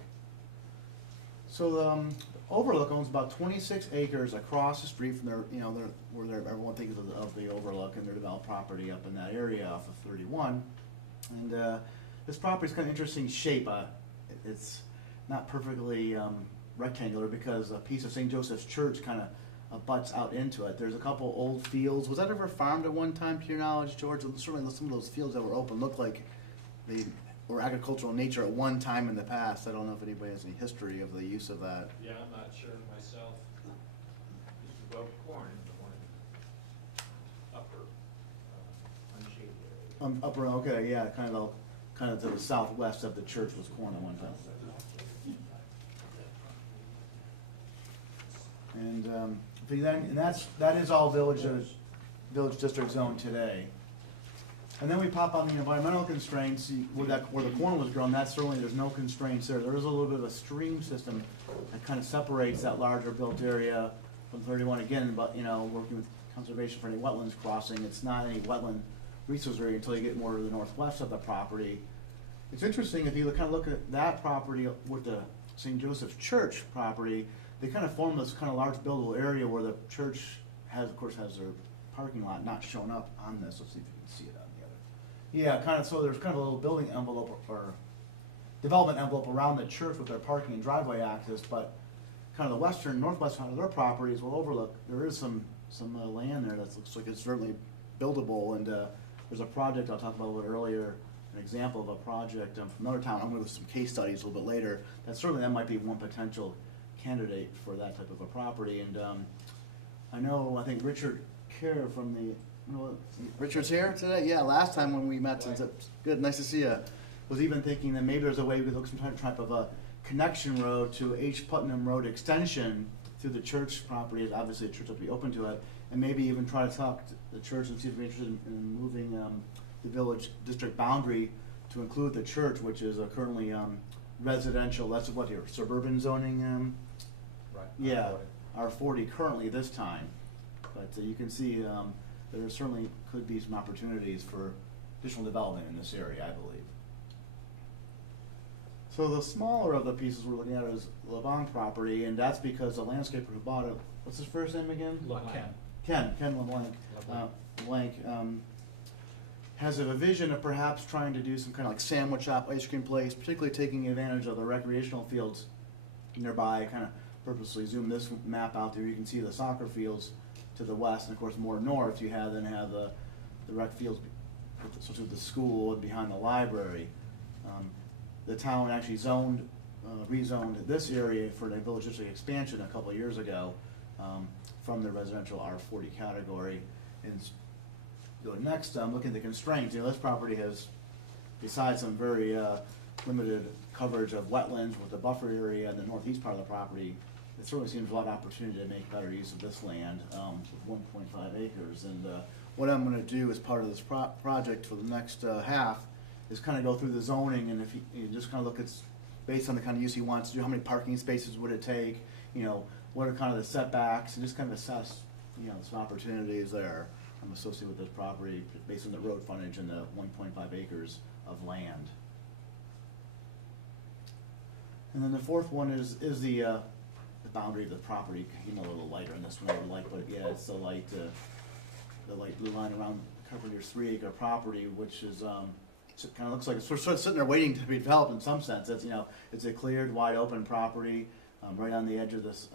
So the Overlook owns about 26 acres across the street from their, you know, where everyone thinks of the Overlook and their developed property up in that area off of 31. And this property's kind of interesting shape. It's not perfectly rectangular because a piece of St. Joseph's Church kind of butts out into it. There's a couple old fields. Was that ever farmed at one time, to your knowledge, George? Certainly some of those fields that were open look like they were agricultural in nature at one time in the past. I don't know if anybody has any history of the use of that. Yeah, I'm not sure myself. Used to grow corn in the one upper unshaded area. Upper, okay, yeah, kind of to the southwest of the church was corn at one time. And that is all village district zone today. And then we pop on the environmental constraints where the corn was grown. That certainly there's no constraints there. There is a little bit of a stream system that kind of separates that larger built area from 31 again. But you know, working with conservation for any wetlands crossing, it's not any wetland resource area until you get more to the northwest of the property. It's interesting if you kind of look at that property with the St. Joseph's Church property. They kind of form this kind of large buildable area where the church has their parking lot not shown up on this. Let's see if you can see it on the other. Yeah, kind of. So there's kind of a little building envelope or development envelope around the church with their parking and driveway access, but kind of the western, northwest side of their properties will overlook, there is some land there that looks like it's certainly buildable, and there's a project I'll talk about a little bit earlier, an example of a project from another town, I'm going to do some case studies a little bit later, that might be one potential candidate for that type of a property, and I think Richard Kerr from the, Richard's here today? Yeah, last time when we met, it's good, nice to see you. Was even thinking that maybe there's a way we could look some type of a connection road to H. Putnam Road extension through the church property. Obviously, the church will be open to it, and maybe even try to talk to the church and see if they're interested in moving the village district boundary to include the church, which is currently residential. That's what here, suburban zoning. Right. Yeah, R40 currently this time, but you can see there certainly could be some opportunities for additional development in this area, I believe. So the smaller of the pieces we're looking at is LeBlanc property, and that's because the landscaper who bought it, what's his first name again? Ken LeBlanc. LeBlanc has a vision of perhaps trying to do some kind of like sandwich shop, ice cream place, particularly taking advantage of the recreational fields nearby. Kind of purposely zoom this map out there. You can see the soccer fields to the west, and of course more north you have the rec fields, such as the school and behind the library. The town actually rezoned this area for the village district expansion a couple of years ago from the residential R40 category. And next, looking at the constraints. This property has, besides some very limited coverage of wetlands with the buffer area in the northeast part of the property, it certainly seems a lot of opportunity to make better use of this land with 1.5 acres. And what I'm going to do as part of this project for the next half is kind of go through the zoning, and if you just kind of look at, based on the kind of use he wants to do, how many parking spaces would it take, what are kind of the setbacks, and just kind of assess, some opportunities there associated with this property based on the road frontage and the 1.5 acres of land. And then the fourth one is the boundary of the property. A little lighter in this one, but yeah, it's the light blue line around Carpenter's 3-acre property, which is it kind of looks like it's sort of sitting there waiting to be developed in some sense. It's a cleared, wide open property right on the edge of this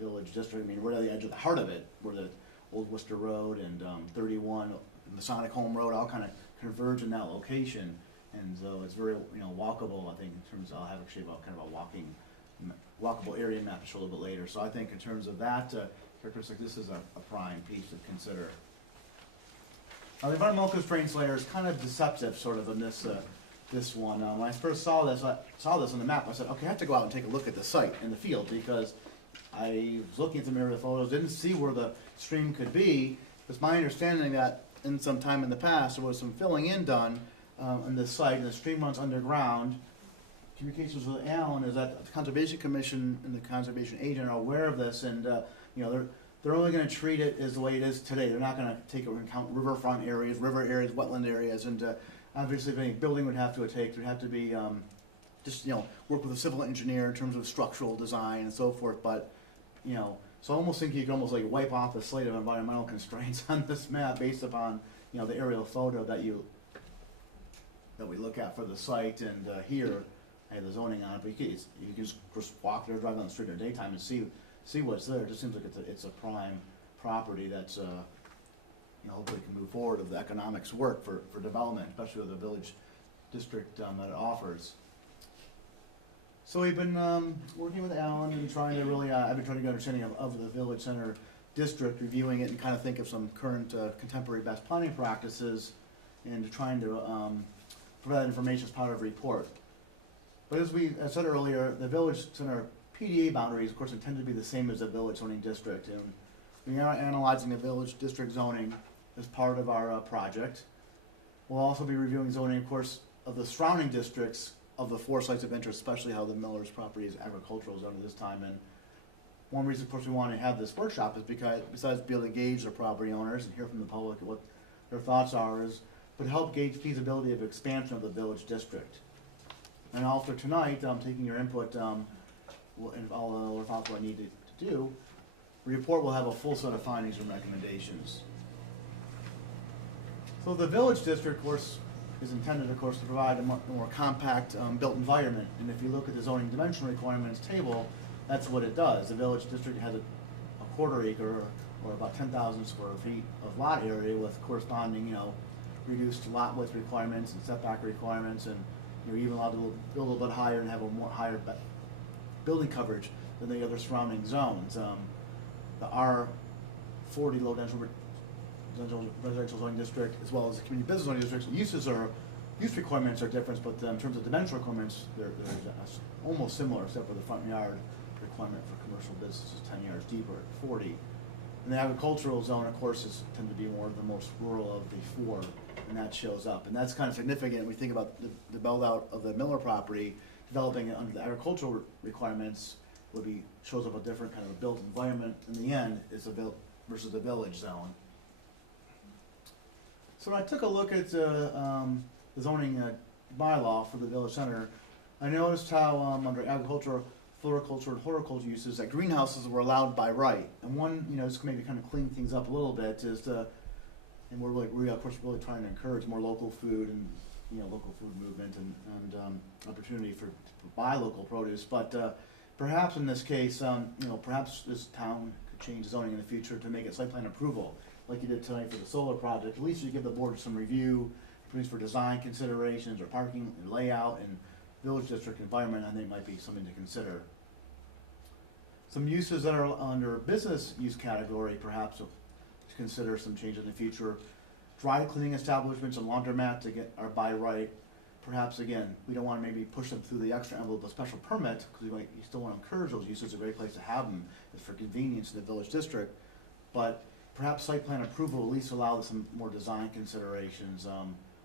village district. Right on the edge of the heart of it, where the Old Worcester Road and 31 Masonic Home Road all kind of converge in that location, and so it's very walkable. I think in terms of, I'll have actually about kind of a walkable area map to show a little bit later. So I think in terms of that characteristic, this is a prime piece to consider. The environmental constraints layer is kind of deceptive, sort of, in this one. When I first saw this on the map, I said, okay, I have to go out and take a look at the site in the field, because I was looking at some aerial photos, didn't see where the stream could be. It's my understanding that in some time in the past there was some filling in done on this site, and the stream runs underground. Communications with Alan is that the Conservation Commission and the Conservation Agent are aware of this, and they're only going to treat it as the way it is today. They're not going to take into account riverfront areas, river areas, wetland areas, and obviously if any building would have to take, there'd have to be work with a civil engineer in terms of structural design and so forth. But so I almost think you can almost like wipe off the slate of environmental constraints on this map based upon the aerial photo that we look at for the site, and here I have the zoning on it. But you can just walk there, drive down the street in the daytime, and see what's there. It just seems like it's a prime property that's hopefully can move forward if the economics work for development, especially with the village district that it offers. So we've been working with Alan and trying to really, I've been trying to get an understanding of the village center district, reviewing it and kind of think of some current contemporary best planning practices, and trying to provide that information as part of a report. But as I said earlier, the village center PDA boundaries, of course, intended to be the same as the village zoning district, and we are analyzing the village district zoning as part of our project. We'll also be reviewing zoning, of course, of the surrounding districts of the 4 sites of interest, especially how the Miller's property is agricultural zone at this time. And one reason, of course, we want to have this workshop is because, besides being able to gauge the property owners and hear from the public what their thoughts are, but help gauge feasibility of expansion of the village district. And after tonight, taking your input, and all the thoughts what I need to do, the report will have a full set of findings and recommendations. So the village district, of course, is intended, of course, to provide a more compact built environment. And if you look at the zoning dimensional requirements table, that's what it does. The village district has a quarter acre or about 10,000 square feet of lot area with corresponding, reduced lot width requirements and setback requirements, and you're even allowed to build a little bit higher and have a more higher building coverage than the other surrounding zones. The R40 low density residential zoning district, as well as the community business zoning districts, use requirements are different, but in terms of dimensional requirements, they're almost similar, except for the front yard requirement for commercial businesses 10 yards deeper at 40. And the agricultural zone, of course, tend to be more the most rural of the four, and that shows up. And that's kind of significant when we think about the build out of the Miller property, developing it under the agricultural requirements shows up a different kind of a built environment in the end versus the village zone. So when I took a look at the zoning bylaw for the village center, I noticed how under agriculture, floriculture, and horticulture uses that greenhouses were allowed by right. And one, just maybe kind of clean things up a little bit is and we're of course really trying to encourage more local food and local food movement and opportunity to buy local produce. But perhaps in this case, perhaps this town could change the zoning in the future to make it site plan approval, like you did tonight for the solar project. At least you give the board some review, for design considerations or parking and layout and village district environment. I think might be something to consider. Some uses that are under business use category, perhaps to consider some change in the future. Dry cleaning establishments and laundromat are by right. Perhaps again, we don't want to maybe push them through the extra envelope of special permit because you still want to encourage those uses. A great place to have them is for convenience in the village district, but perhaps site plan approval at least allow some more design considerations,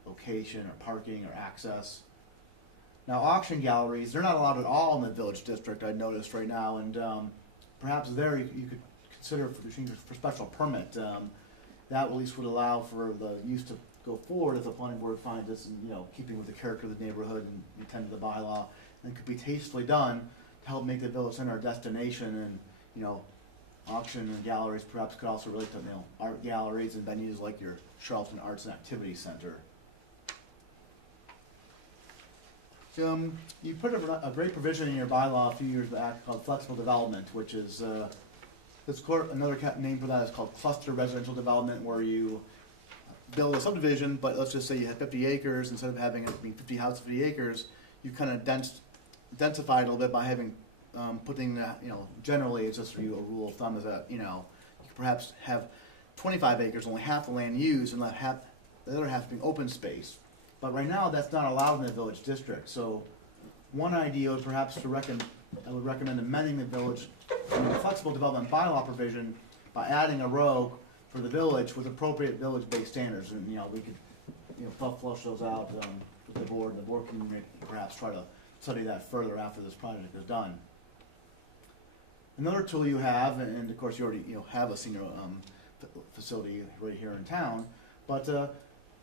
location or parking or access. Now auction galleries, they're not allowed at all in the village district, I noticed right now, and perhaps there you could consider for special permit. That at least would allow for the use to go forward if the planning board finds this in keeping with the character of the neighborhood and intent of the bylaw, and it could be tastefully done to help make the village center a destination. And auction and galleries perhaps could also relate to art galleries and venues like your Charlton Arts and Activities Center. You put a great provision in your bylaw a few years back called flexible development, which is another name for that is called cluster residential development, where you build a subdivision, but let's just say you have 50 acres, instead of having it being 50 houses, 50 acres, you kind of densified a little bit by having putting that, generally it's just for you a rule of thumb is that, you could perhaps have 25 acres, only half the land used, and let the other half being open space. But right now, that's not allowed in the village district. So one idea would perhaps I would recommend amending the village flexible development bylaw provision by adding a row for the village with appropriate village-based standards. And, we could, flush those out with the board. And the board can perhaps try to study that further after this project is done. Another tool you have, and of course you already have a senior facility right here in town, but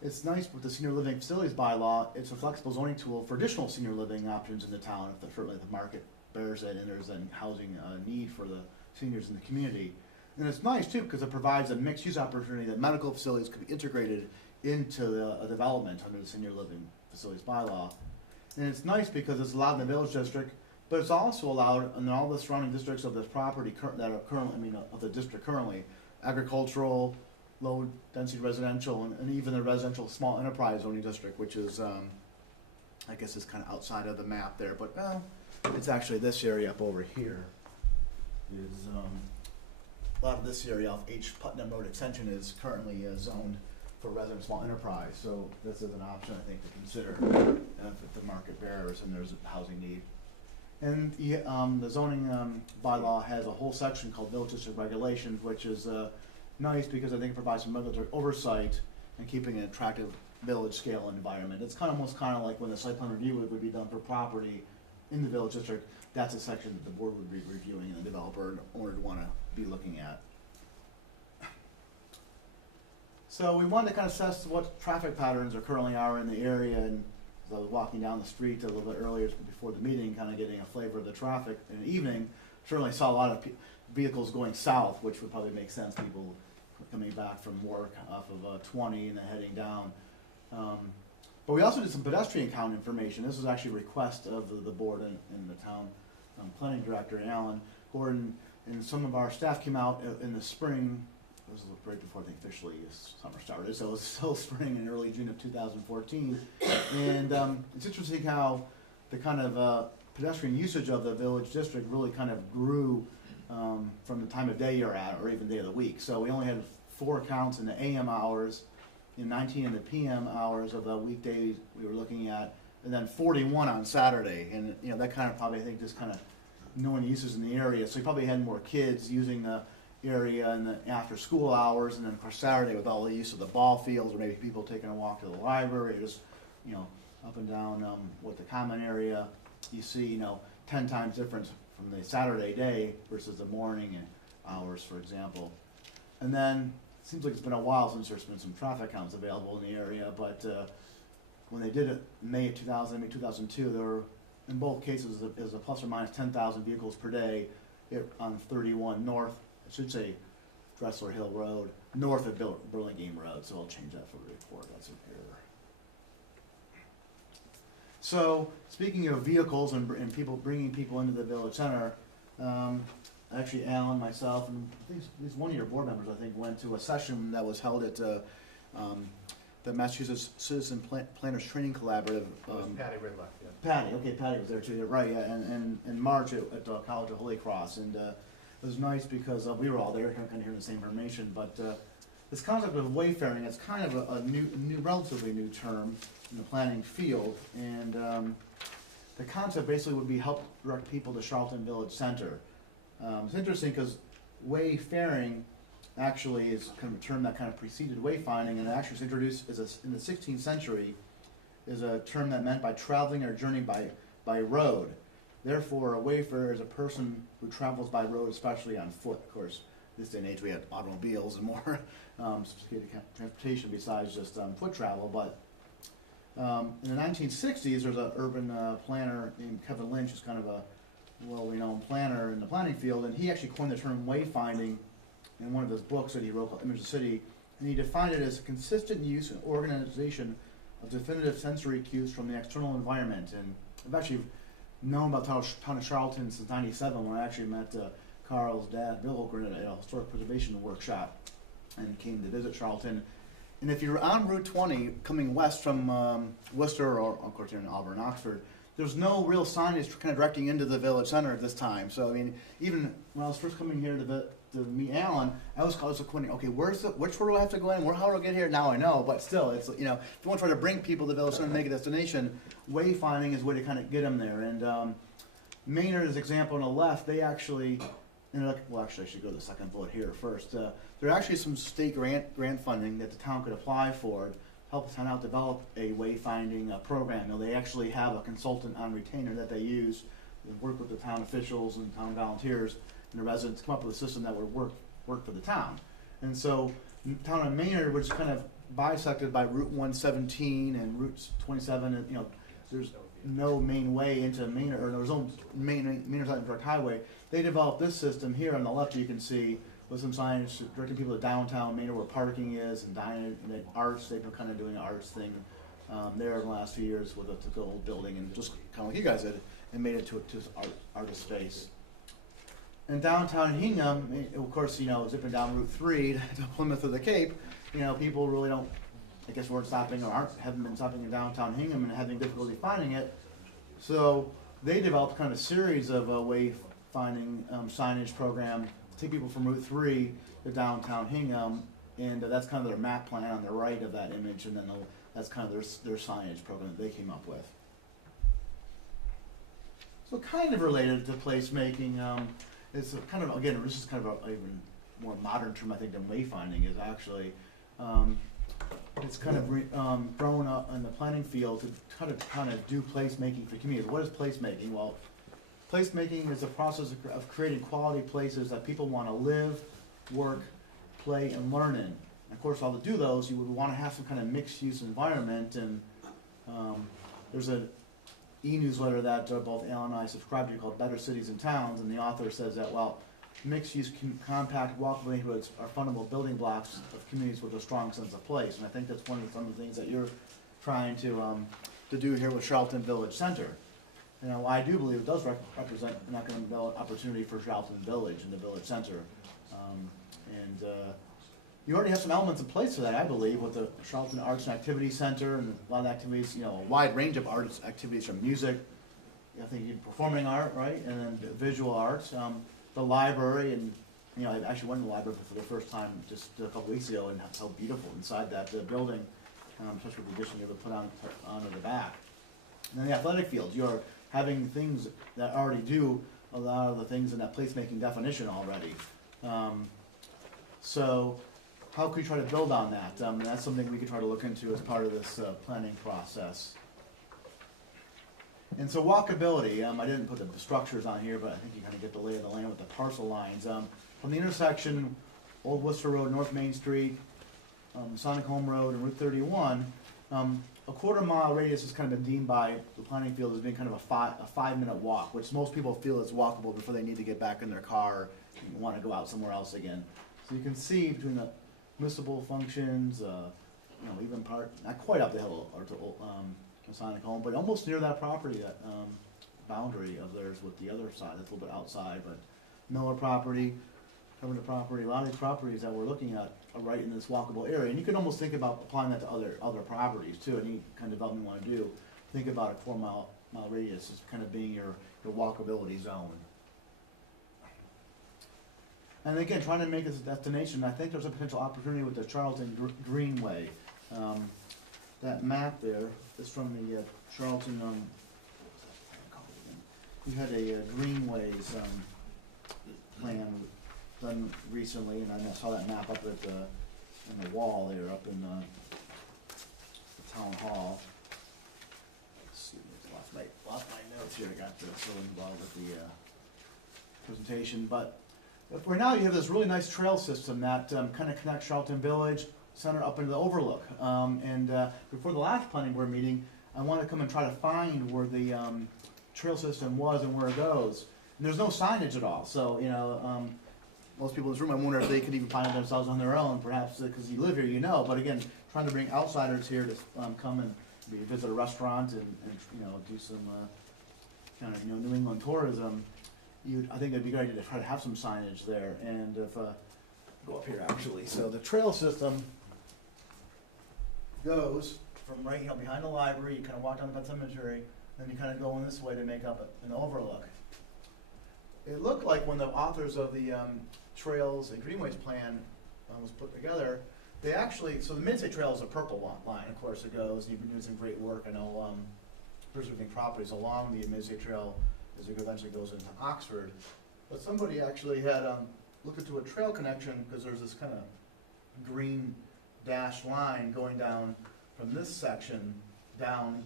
it's nice with the senior living facilities bylaw. It's a flexible zoning tool for additional senior living options in the town if certainly the market bears it and there's a housing need for the seniors in the community. And it's nice too because it provides a mixed use opportunity that medical facilities could be integrated into a development under the senior living facilities bylaw. And it's nice because it's allowed in the village district, but it's also allowed in all the surrounding districts of this property that are currently, of the district currently, agricultural, low density residential, and even the residential small enterprise zoning district, which is, I guess is kind of outside of the map there, but it's actually this area up over here. Is a lot of this area off H. Putnam Road Extension is currently zoned for resident small enterprise, so this is an option I think to consider if the market bears and there's a housing need. And the zoning bylaw has a whole section called Village District Regulations, which is nice because I think it provides some regulatory oversight and keeping an attractive village scale environment. It's almost like when the site plan review would be done for property in the village district. That's a section that the board would be reviewing and the developer and owner would want to be looking at. So we wanted to kind of assess what traffic patterns are currently in the area, and as I was walking down the street a little bit earlier before the meeting, kind of getting a flavor of the traffic in the evening, certainly saw a lot of vehicles going south, which would probably make sense, people coming back from work off of 20 and then heading down. But we also did some pedestrian count information. This was actually a request of the board and the town planning director, Alan Gordon, and some of our staff came out in the spring. It was right before the officially summer started, so it was still spring in early June of 2014. And it's interesting how the kind of pedestrian usage of the village district really kind of grew from the time of day you're at, or even day of the week. So we only had 4 counts in the AM hours, 19 in the PM hours of the weekdays we were looking at, and then 41 on Saturday. And you know, that kind of probably, I think, just kind of knowing the uses in the area. So we probably had more kids using the area in the after school hours, and then of course Saturday with all the use of the ball fields, or maybe people taking a walk to the library, or just, you know, up and down with the common area. You see, you know, 10 times difference from the Saturday day versus the morning hours, for example. And then it seems like it's been a while since there's been some traffic counts available in the area, but when they did it in May of 2002, there were, in both cases, it was a plus or minus 10,000 vehicles per day on 31 North, I should say Dressler Hill Road, north of Burlingame Road, so I'll change that for the report. That's an error. So, speaking of vehicles and people bringing people into the village center, actually Alan, myself, and at least one of your board members, I think, went to a session that was held at the Massachusetts Citizen Planners Training Collaborative. Patty Ridlock, yeah. Patty, okay, Patty was there too, right, yeah, and in March at College of Holy Cross, and it was nice because we were all there, kind of hearing the same information, but this concept of wayfaring is kind of a new, relatively new term in the planning field, and the concept basically would be help direct people to Charlton Village Center. It's interesting because wayfaring actually is kind of a term that kind of preceded wayfinding, and it actually was introduced in the 16th century is a term that meant by traveling or journeying by road. Therefore, a wayfarer is a person who travels by road, especially on foot. Of course, this day and age we had automobiles and more sophisticated transportation besides just foot travel. But in the 1960s, there's an urban planner named Kevin Lynch, who's kind of a well-renowned planner in the planning field, and he actually coined the term wayfinding in one of his books that he wrote called Image of the City, and he defined it as a consistent use and organization of definitive sensory cues from the external environment. And I've actually known about town of Charlton since '97 when I actually met Carl's dad, Bill Holgren, at a historic preservation workshop and came to visit Charlton. And if you're on Route 20 coming west from Worcester, or of course you're in Auburn, Oxford, there's no real signage kind of directing into the village center at this time. So I mean, even when I was first coming here to meet Alan, I was questioning, okay, which road do I have to go in? How do I get here? Now I know, but still, it's, you know, if you want to try to bring people to the village center and make a destination, wayfinding is a way to kind of get them there. And Maynard, as example on the left, they actually, well, actually, I should go to the second bullet here first. There are actually some state grant funding that the town could apply for to help the town out develop a wayfinding program. You know, they actually have a consultant on retainer that they use. They work with the town officials and town volunteers and the residents to come up with a system that would work for the town. And so, the town of Maynard, which is kind of bisected by Route 117 and Route 27, and, you know, there's no main way into Maynard, or there's no Maynard Side Direct Highway. They developed this system here on the left, you can see, with some signage directing people to downtown Maynard where parking is, and dining, and arts. They've been kind of doing an arts thing there in the last few years with took the old building and just kind of like you guys did, and made it to artist space. In downtown Hingham, of course, you know, zipping down Route 3 to Plymouth or the Cape, you know, people really don't, I guess, weren't stopping or haven't been stopping in downtown Hingham and having difficulty finding it. So they developed kind of a series of wayfinding signage program to take people from Route 3 to downtown Hingham, and that's kind of their map plan on the right of that image, and then that's kind of their signage program that they came up with. So kind of related to placemaking, it's kind of, again, this is kind of a even more modern term, I think, than wayfinding is actually. It's kind of grown up in the planning field to kind of do placemaking for communities. What is placemaking? Well, placemaking is a process of creating quality places that people want to live, work, play, and learn in. And of course, all to do those, you would want to have some kind of mixed-use environment. And there's an e-newsletter that both Alan and I subscribe to called Better Cities and Towns, and the author says that, well, mixed-use, compact, walkable neighborhoods are fundamental building blocks of communities with a strong sense of place. And I think that's some of the things that you're trying to do here with Charlton Village Center. You know, I do believe it does represent an economic development opportunity for Charlton Village and the Village Center. You already have some elements in place for that, I believe, with the Charlton Arts and Activity Center and a lot of activities, you know, a wide range of arts activities from music, I think you performing art, right, and then visual arts, the library, and you know, I actually went to the library for the first time just a couple weeks ago, and how beautiful inside that building, especially with the addition you have to put onto the back. And then the athletic fields, you're having things that already do a lot of the things in that placemaking definition already. So how could we try to build on that? That's something we could try to look into as part of this planning process. And so walkability, I didn't put the structures on here, but I think you kind of get the lay of the land with the parcel lines. From the intersection, Old Worcester Road, North Main Street, Sonic Home Road, and Route 31, a quarter-mile radius has kind of been deemed by the planning field as being kind of a 5-minute walk, which most people feel is walkable before they need to get back in their car and want to go out somewhere else again. So you can see between the municipal functions, you know, even not quite up the hill or to Sonic Home, but almost near that property, that boundary of theirs with the other side. That's a little bit outside, but Miller property, Covington property, a lot of these properties that we're looking at are right in this walkable area. And you can almost think about applying that to other properties too. Any kind of development you want to do, think about a 4-mile radius as kind of being your walkability zone. And again, trying to make this a destination, I think there's a potential opportunity with the Charlton Greenway. That map there is from the Charlton, you had a Greenways plan done recently, and I saw that map up at on the wall there, up in the town hall. Let's see, lost my notes here. I got so involved with the presentation, but for now you have this really nice trail system that kind of connects Charlton Village Center up into the Overlook. Before the last planning board meeting, I wanted to come and try to find where the trail system was and where it goes. And there's no signage at all, so you know. Most people in this room, I wonder if they could even find it themselves on their own, perhaps because you live here, you know. But again, trying to bring outsiders here to come and maybe visit a restaurant and you know, do some kind of, you know, New England tourism. I think it'd be a good idea to try to have some signage there. And if go up here actually, so the trail system goes from right, you know, behind the library. You kind of walk down the Pet Cemetery, then you kind of go in this way to make up an overlook. It looked like when the authors of the Trails and Greenways plan was put together, they actually, so the Midstate Trail is a purple line, of course it goes, and you've been doing some great work, I know, preserving properties along the Midstate Trail as it eventually goes into Oxford. But somebody actually had looked into a trail connection, because there's this kind of green dashed line going down from this section down.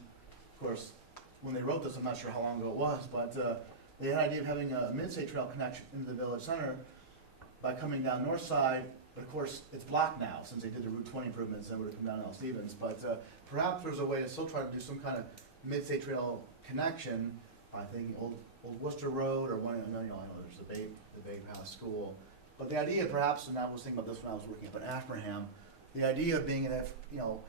Of course, when they wrote this, I'm not sure how long ago it was, but they had the idea of having a Midstate Trail connection into the village center by coming down north side, but of course it's blocked now since they did the Route 20 improvements and would have come down L. Stevens. But perhaps there's a way to still try to do some kind of Midstate Trail connection by thinking Old Worcester Road or one. I know there's the Bay Path School, but the idea perhaps, and I was thinking about this when I was working up in Ashburnham, the idea of being that, you know,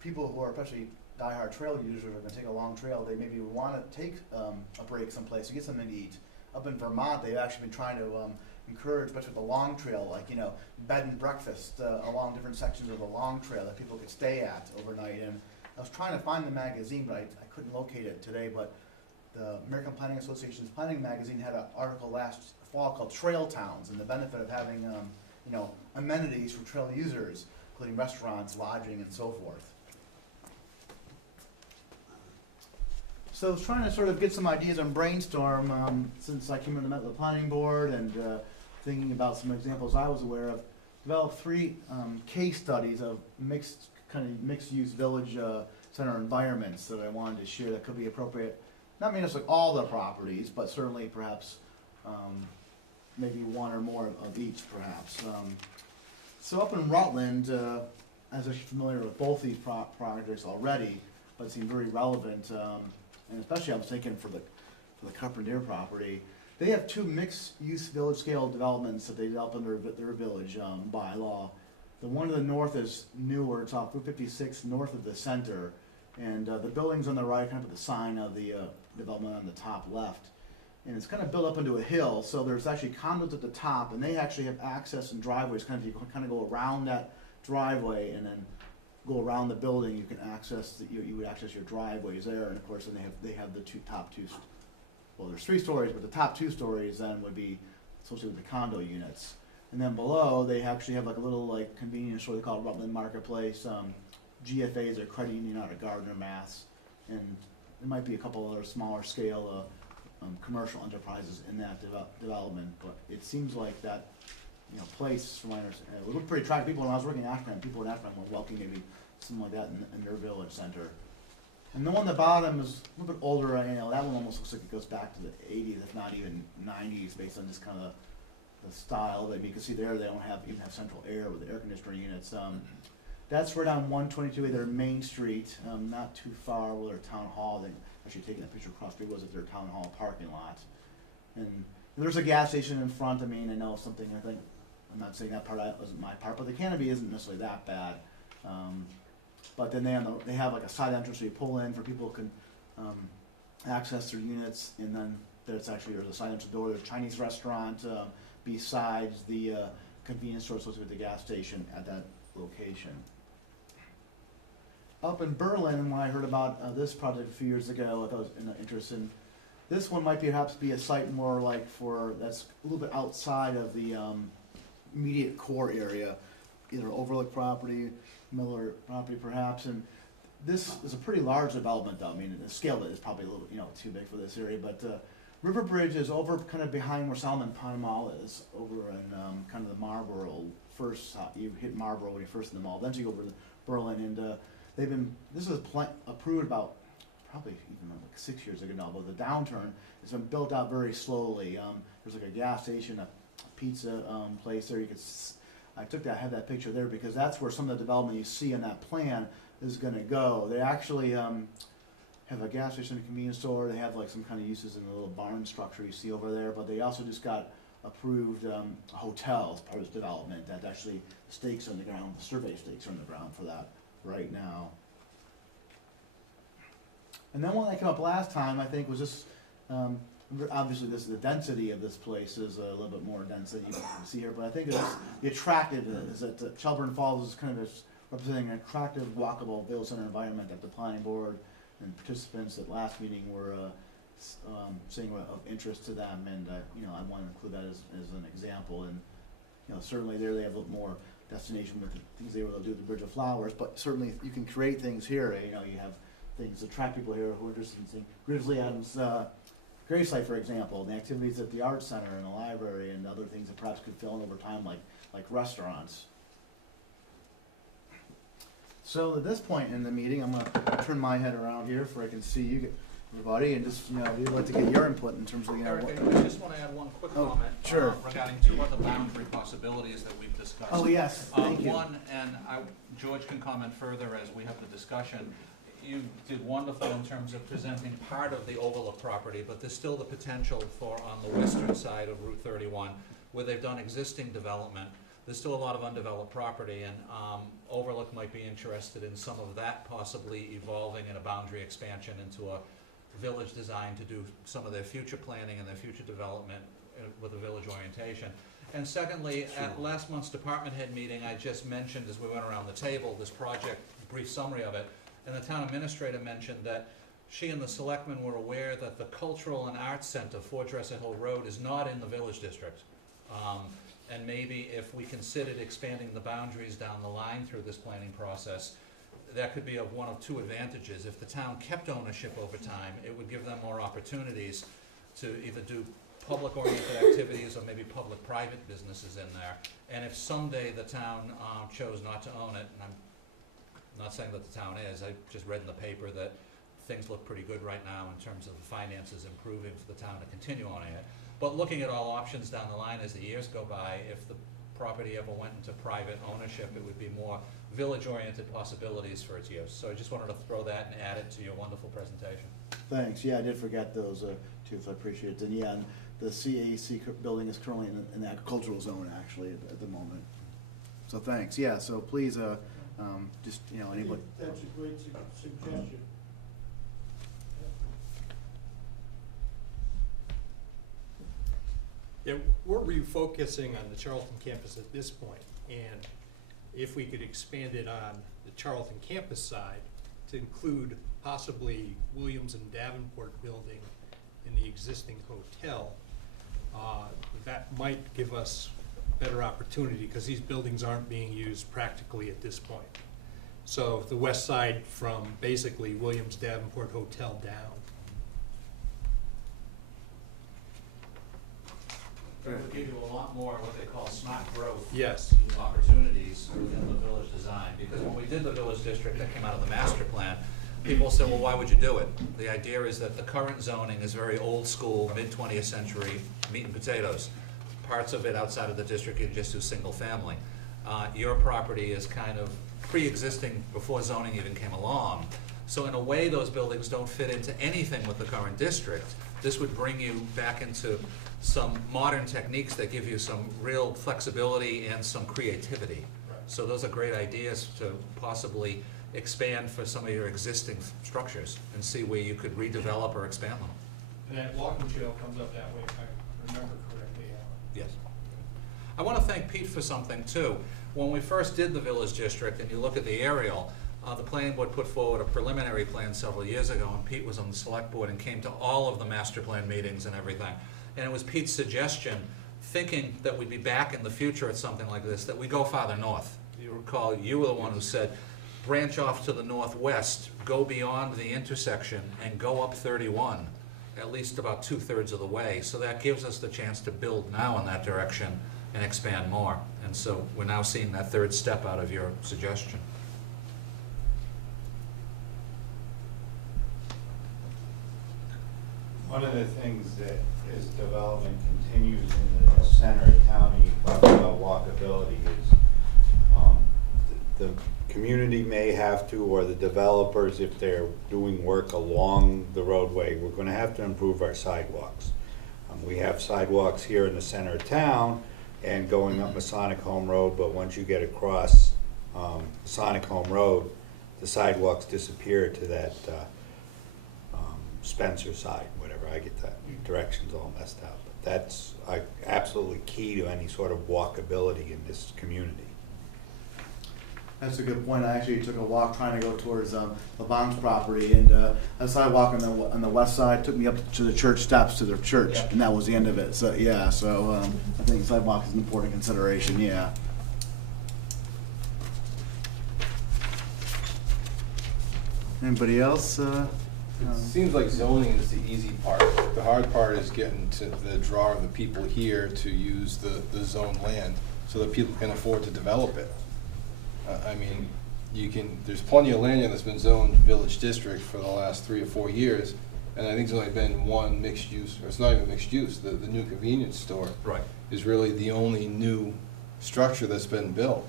people who are especially diehard trail users are going to take a long trail, they maybe want to take a break someplace to get something to eat. Up in Vermont, they've actually been trying to encourage, especially with the long trail, like, you know, bed and breakfast along different sections of the long trail that people could stay at overnight. And I was trying to find the magazine, but I couldn't locate it today. But the American Planning Association's planning magazine had an article last fall called Trail Towns and the benefit of having, you know, amenities for trail users, including restaurants, lodging, and so forth. So I was trying to sort of get some ideas and brainstorm since I came in and met with the planning board and thinking about some examples I was aware of. Developed 3 case studies of mixed-use village center environments that I wanted to share that could be appropriate. Not necessarily all the properties, but certainly perhaps maybe one or more of each, perhaps. So up in Rutland, as I'm familiar with both these projects already, but seem very relevant. And especially I was thinking for the Carpentier property, they have 2 mixed-use village-scale developments that they developed under their village bylaw. The one to the north is newer, it's off Route 56 north of the center, And the building's on the right, kind of the sign of the development on the top left. And it's kind of built up into a hill, so there's actually conduits at the top, and they actually have access and driveways. Kind of, you can kind of go around that driveway and then go around the building. You can access you would access your driveways there, and of course, then they have the top two. Well, there's 3 stories, but the top 2 stories then would be associated with the condo units. And then below, they actually have like a little like convenience store they call Rutland Marketplace. GFAs are credit union out of Gardner, Mass. And there might be a couple other smaller scale commercial enterprises in that development. But it seems like that, place, from my understanding, it would look pretty attractive. When I was working in Ashland, people in Ashland were welcoming maybe something like that in their village center. And the one at the bottom is a little bit older. That one almost looks like it goes back to the 80s, if not even 90s, based on just kind of the style. But you can see there they don't even have central air with the air conditioner units. That's right on 122, their Main Street, not too far where their town hall. They actually taking a picture across the street was at their town hall parking lot. And there's a gas station in front. I know something. I think I'm not saying that part wasn't my part, but the canopy isn't necessarily that bad. But then they have like a side entrance where you pull in for people who can access their units, and then there's a side entrance door. There's a Chinese restaurant besides the convenience store associated with the gas station at that location. Up in Berlin, when I heard about this project a few years ago, I thought it was interesting. This one might perhaps be a site more like that's a little bit outside of the immediate core area, either Overlook property, Miller property perhaps, and this is a pretty large development though. The scale of it is probably a little too big for this area, but River Bridge is over kind of behind where Solomon Pond Mall is, over in kind of the Marlboro. First, you hit Marlboro when you first in the mall, then you go over to Berlin, and this is approved about probably even like 6 years ago now, but the downturn has been built out very slowly. There's like a gas station, a pizza place there. I had that picture there because that's where some of the development you see on that plan is going to go. They actually have a gas station, a convenience store. They have like some kind of uses in the little barn structure you see over there, but they also just got approved a hotel as part of this development that actually stakes on the ground, survey stakes on the ground for that right now. And then one that came up last time, I think, was just, obviously the density of this place is a little bit more dense than you can see here, but I think the attractive is that Shelburne Falls is kind of representing an attractive, walkable village center environment that the planning board and participants at last meeting were saying were of interest to them, and I want to include that as an example. And certainly there they have a little more destination with the things they were able to do at the Bridge of Flowers, but certainly you can create things here. You have things that attract people here who are interested in seeing Grizzly Adams' gravesite, for example, and the activities at the Art Center and the library and other things that perhaps could fill in over time, like restaurants. So at this point in the meeting, I'm going to turn my head around here so I can see you, everybody, and just, we'd like to get your input in terms of, Eric, I just want to add one quick comment sure. Regarding 2 other boundary possibilities that we've discussed. Oh, yes, thank you. One, and George can comment further as we have the discussion. You did wonderful in terms of presenting part of the Overlook property, but there's still the potential for on the western side of Route 31, where they've done existing development. There's still a lot of undeveloped property, and Overlook might be interested in some of that possibly evolving in a boundary expansion into a village design to do some of their future planning and their future development with a village orientation. And secondly, at last month's department head meeting, I just mentioned as we went around the table this project, brief summary of it, and the town administrator mentioned that she and the selectmen were aware that the Cultural and Arts Center, 4 Dresser Hill Road, is not in the village district. And maybe if we considered expanding the boundaries down the line through this planning process, that could be one of 2 advantages. If the town kept ownership over time, it would give them more opportunities to either do public-oriented activities or maybe public-private businesses in there. And if someday the town chose not to own it, and I'm not saying that the town is, I just read in the paper that things look pretty good right now in terms of the finances improving for the town to continue owning it. But looking at all options down the line as the years go by, if the property ever went into private ownership, it would be more village-oriented possibilities for its use. So I just wanted to throw that and add it to your wonderful presentation. Thanks. Yeah, I did forget those too, so I appreciate it. And yeah, the CAC building is currently in the agricultural zone actually at the moment. So thanks. Yeah, so please Just, you know, anybody. That's a great suggestion. Yeah, we're refocusing on the Charlton campus at this point, and if we could expand it on the Charlton campus side to include possibly Williams and Davenport building in the existing hotel, that might give us better opportunity, because these buildings aren't being used practically at this point. So the west side from basically Williams Davenport Hotel down. It would give you a lot more what they call smart growth. Yes. Opportunities within the village design, because when we did the village district that came out of the master plan, people said, well, why would you do it? The idea is that the current zoning is very old school, mid-20th century, meat and potatoes. Parts of it outside of the district you just do single family. Your property is kind of pre-existing before zoning even came along. So in a way, those buildings don't fit into anything with the current district. This would bring you back into some modern techniques that give you some real flexibility and some creativity. So those are great ideas to possibly expand for some of your existing structures and see where you could redevelop or expand them. And that walking trail comes up that way, if I remember correctly, Alan. Yes. I want to thank Pete for something too. When we first did the village district and you look at the aerial, the planning board put forward a preliminary plan several years ago, and Pete was on the select board and came to all of the master plan meetings and everything. And it was Pete's suggestion, thinking that we'd be back in the future at something like this, that we go farther north. You recall, you were the one who said, branch off to the northwest, go beyond the intersection, and go up 31, at least about 2/3 of the way. So that gives us the chance to build now in that direction and expand more. And so we're now seeing that third step out of your suggestion. One of the things that as development continues in the center of town, and you talk about walkability, is the community may have to, or the developers, if they're doing work along the roadway, we're gonna have to improve our sidewalks. We have sidewalks here in the center of town and going up Masonic Home Road, but once you get across Masonic Home Road, the sidewalks disappear to that Spencer side, whatever. I get that directions all messed up. But that's absolutely key to any sort of walkability in this community. That's a good point. I actually took a walk trying to go towards LeBonc's property, and a sidewalk on the west side took me up to the church steps to their church, and that was the end of it. So yeah, so I think sidewalk is an important consideration. Yeah. Anybody else? It seems like zoning is the easy part. The hard part is getting to the draw of the people here to use the zoned land so that people can afford to develop it. I mean, there's plenty of land that's been zoned village district for the last 3 or 4 years, and I think there's only been one mixed use, or it's not even mixed use, the new convenience store is really the only new structure that's been built.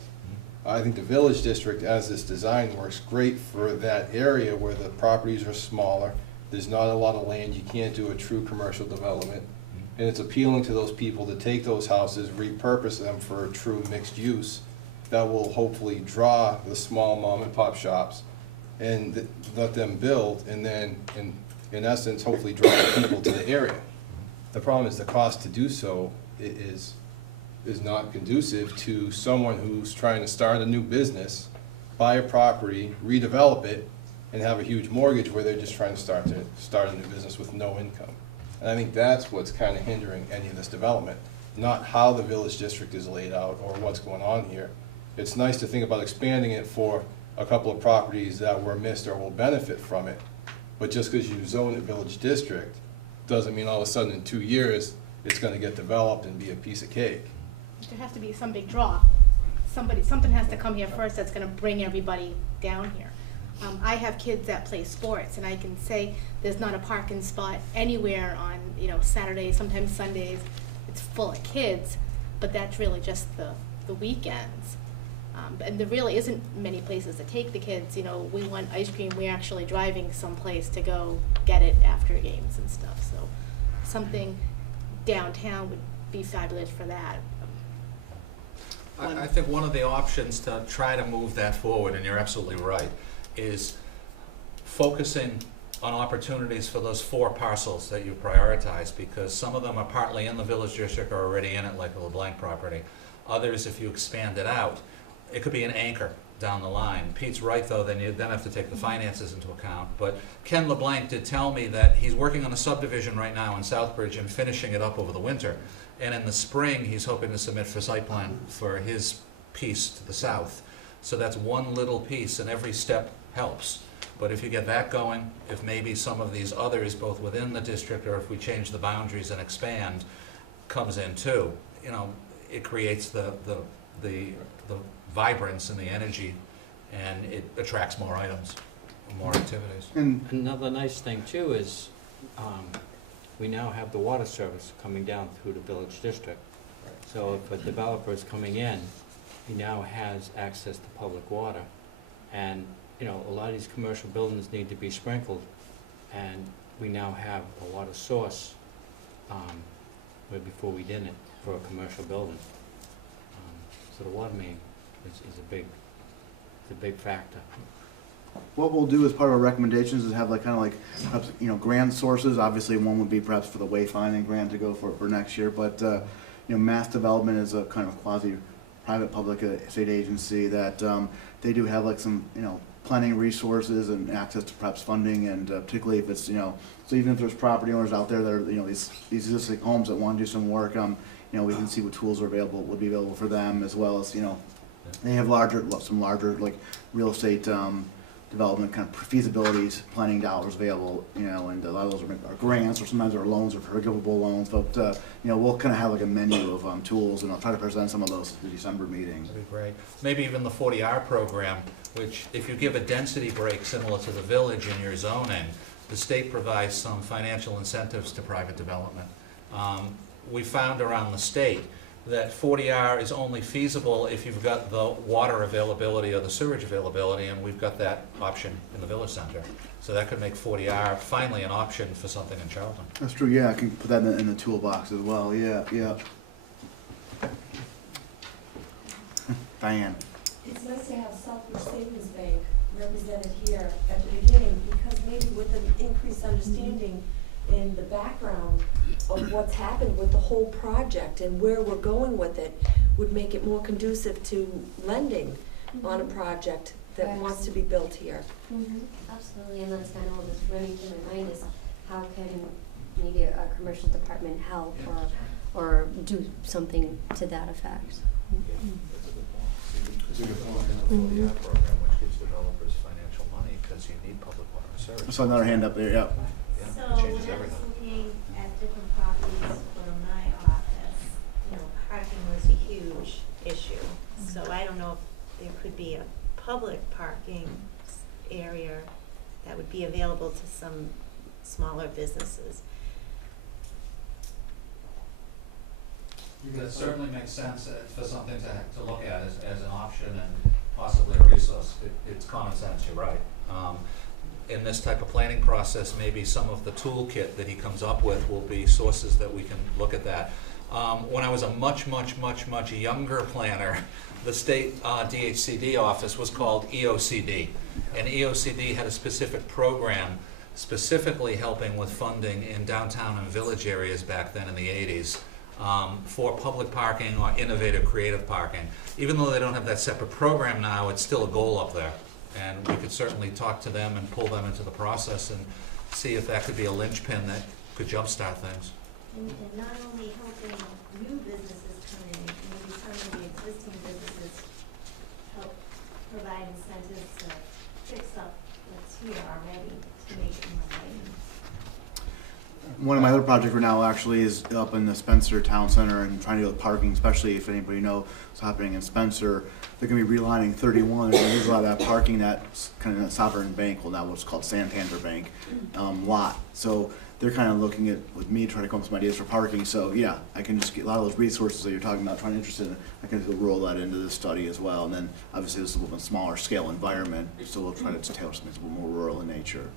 I think the village district, as it's designed, works great for that area where the properties are smaller, there's not a lot of land, you can't do a true commercial development, and it's appealing to those people to take those houses, repurpose them for a true mixed use that will hopefully draw the small mom and pop shops and let them build, and then in essence hopefully draw people to the area. The problem is the cost to do so is not conducive to someone who's trying to start a new business, buy a property, redevelop it, and have a huge mortgage where they're just trying to start a new business with no income. And I think that's what's kind of hindering any of this development, not how the village district is laid out or what's going on here. It's nice to think about expanding it for a couple of properties that were missed or will benefit from it, but just because you zone it village district doesn't mean all of a sudden in 2 years it's going to get developed and be a piece of cake. There has to be some big draw. Something has to come here first that's going to bring everybody down here. I have kids that play sports, and I can say there's not a parking spot anywhere on Saturdays, sometimes Sundays. It's full of kids, but that's really just the weekends. And there really isn't many places to take the kids. We want ice cream, we're actually driving someplace to go get it after games and stuff. So something downtown would be fabulous for that. I think one of the options to try to move that forward, and you're absolutely right, is focusing on opportunities for those 4 parcels that you prioritize, because some of them are partly in the village district or already in it, like the LeBlanc property. Others, if you expand it out, it could be an anchor down the line. Pete's right, though, then you then have to take the finances into account. But Ken LeBlanc did tell me that he's working on a subdivision right now in Southbridge and finishing it up over the winter. And in the spring, he's hoping to submit for site plan for his piece to the south. So that's one little piece, and every step helps. But if you get that going, if maybe some of these others, both within the district or if we change the boundaries and expand, comes in too, you know, it creates the vibrance and the energy, and it attracts more items, more activities. And Another nice thing too is, we now have the water service coming down through the village district. So if a developer is coming in, he now has access to public water. And, you know, a lot of these commercial buildings need to be sprinkled, and we now have a water source, where before we didn't, for a commercial building. So the water main is a big factor. what we'll do as part of our recommendations is have like kind of like perhaps, you know, grant sources. Obviously, one would be perhaps for the wayfinding grant to go for next year, but you know, Mass Development is a kind of quasi private public state agency that they do have like some, you know, planning resources and access to perhaps funding, and particularly if it's, you know, so even if there's property owners out there that are, you know, these existing homes that want to do some work, you know, we can see what tools are available, would be available for them, as well as, you know, they have some larger like real estate development kind of feasibilities, planning dollars available, you know, and a lot of those are grants, or sometimes are loans or forgivable loans, but you know, we'll kind of have like a menu of tools, and I'll try to present some of those at the December meeting. That'd be great. Maybe even the 40R program, which if you give a density break similar to the village in your zoning, the state provides some financial incentives to private development. We found around the state that 40R is only feasible if you've got the water availability or the sewage availability, and we've got that option in the village center. So that could make 40R finally an option for something in Charlton. That's true, yeah, I can put that in the toolbox as well, yeah. Diane. It's nice to have Southbridge Savings Bank represented here at the beginning, because maybe with an increased understanding in the background of what's happened with the whole project and where we're going with it, would make it more conducive to lending on a project that wants to be built here. Absolutely, and that's kind of what was running through my mind is how can maybe a commercial department help or do something to that effect. It's a good point. The 40R program, which gives developers financial money, because you need public water service. I saw another hand up there, yeah. So It when I changes was everything. looking at different properties for my office, you know, parking was a huge issue. So I don't know if there could be a public parking area that would be available to some smaller businesses. That certainly makes sense for something to look at as an option and possibly a resource. It's common sense, you're right. In this type of planning process, maybe some of the toolkit that he comes up with will be sources that we can look at that. When I was a much younger planner, the state DHCD office was called EOCD. And EOCD had a specific program specifically helping with funding in downtown and village areas back then in the 80s. For public parking or innovative creative parking. Even though they don't have that separate program now, it's still a goal up there. And we could certainly talk to them and pull them into the process and see if that could be a linchpin that could jumpstart things. And not only helping new businesses come in, maybe some of the existing businesses help provide incentives to fix up what's here already to make it more inviting. One of my other projects right now actually is up in the Spencer Town Center and trying to deal with parking, especially if anybody knows what's happening in Spencer. They're going to be relining 31. They're going to use a lot of that parking that's kind of in the Sovereign Bank, well now what's called Santander Bank lot. So they're kind of looking at, with me, trying to come up with some ideas for parking. So yeah, I can just get a lot of those resources that you're talking about, trying to interested in. I can roll that into this study as well. And then obviously this is a little bit smaller scale environment, so we'll try to tailor something that's a little more rural in nature.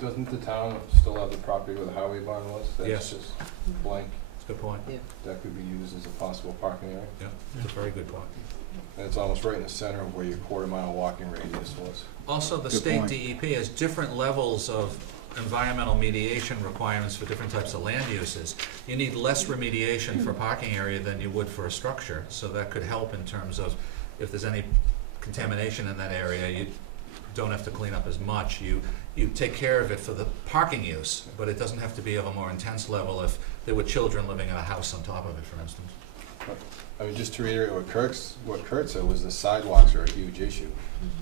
Doesn't the town still have the property where the highway barn was? That's Yes. just blank. It's Good point. Yeah. That could be used as a possible parking area. Yeah, it's a very good point. And it's almost right in the center of where your quarter-mile walking radius was. Also, the Good state point. DEP has different levels of environmental mediation requirements for different types of land uses. You need less remediation for parking area than you would for a structure, so that could help in terms of if there's any contamination in that area, you don't have to clean up as much. You take care of it for the parking use, but it doesn't have to be of a more intense level if there were children living in a house on top of it, for instance. I mean, just to reiterate what Kurt said, was the sidewalks are a huge issue.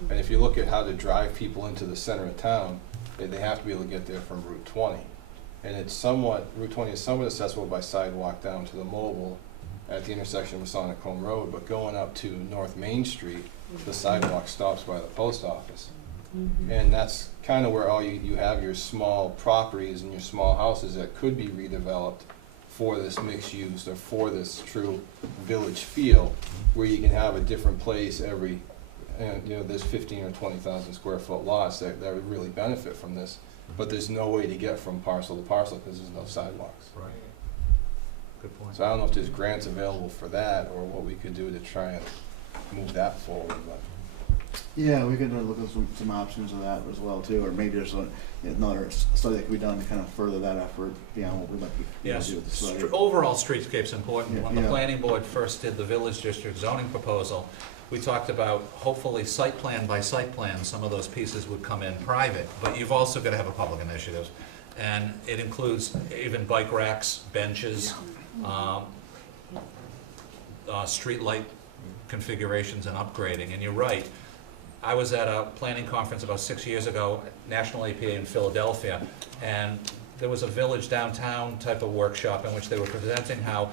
And if you look at how to drive people into the center of town, they have to be able to get there from Route 20. And it's somewhat, Route 20 is somewhat accessible by sidewalk down to the Mobile at the intersection with Sonic Home Road, but going up to North Main Street, the sidewalk stops by the post office. And that's kind of where all you have your small properties and your small houses that could be redeveloped for this mixed use or for this true village feel, where you can have a different place every, and you know, there's 15 or 20,000 square foot lots that would really benefit from this, but there's no way to get from parcel to parcel because there's no sidewalks. Right. Good point. So I don't know if there's grants available for that or what we could do to try and move that forward, but. Yeah, we could look at some options of that as well too, or maybe there's another study that could be done to kind of further that effort beyond what we might be able to Yes, do with the study. overall streetscape's important. Yeah, When the yeah. planning board first did the village district zoning proposal, we talked about hopefully site plan by site plan, some of those pieces would come in private, but you've also got to have a public initiative. And it includes even bike racks, benches, street light configurations and upgrading. And you're right, I was at a planning conference about 6 years ago, National APA in Philadelphia, and there was a village downtown type of workshop in which they were presenting how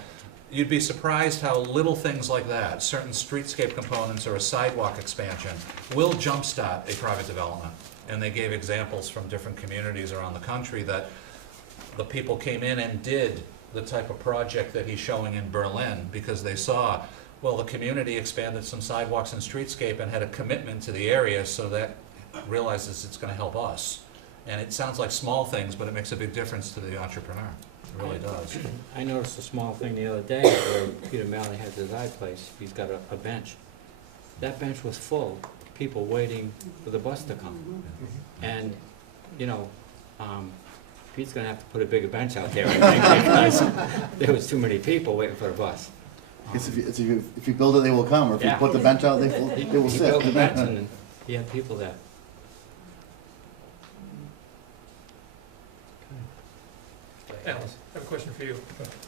you'd be surprised how little things like that, certain streetscape components or a sidewalk expansion, will jumpstart a private development. And they gave examples from different communities around the country that the people came in and did the type of project that he's showing in Berlin because they saw, well, the community expanded some sidewalks and streetscape and had a commitment to the area, so that realizes it's gonna help us. And it sounds like small things, but it makes a big difference to the entrepreneur. It really does. I noticed a small thing the other day where Peter Malley has his iPlace. He's got a bench. That bench was full, people waiting for the bus to come. And, you know, Pete's gonna have to put a bigger bench out there, I think, because there was too many people waiting for the bus. If you build it, they will come, or if you Yeah. put the bench out, they will He sit. built the bench and he had people there. Alice, I have a question for you.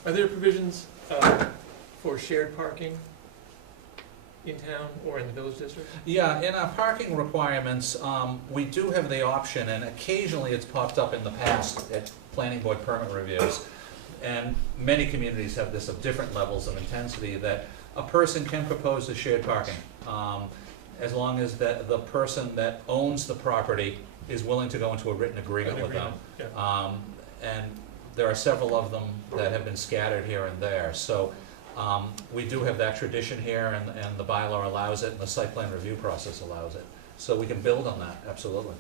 Are there provisions for shared parking in town or in the village district? Yeah, in our parking requirements, we do have the option, and occasionally it's popped up in the past at planning board permit reviews, and many communities have this of different levels of intensity, that a person can propose a shared parking, as long as the person that owns the property is willing to go into a written agreement with them. Yeah. And there are several of them that have been scattered here and there. So we do have that tradition here, and the bylaw allows it, and the site plan review process allows it. So we can build on that, absolutely.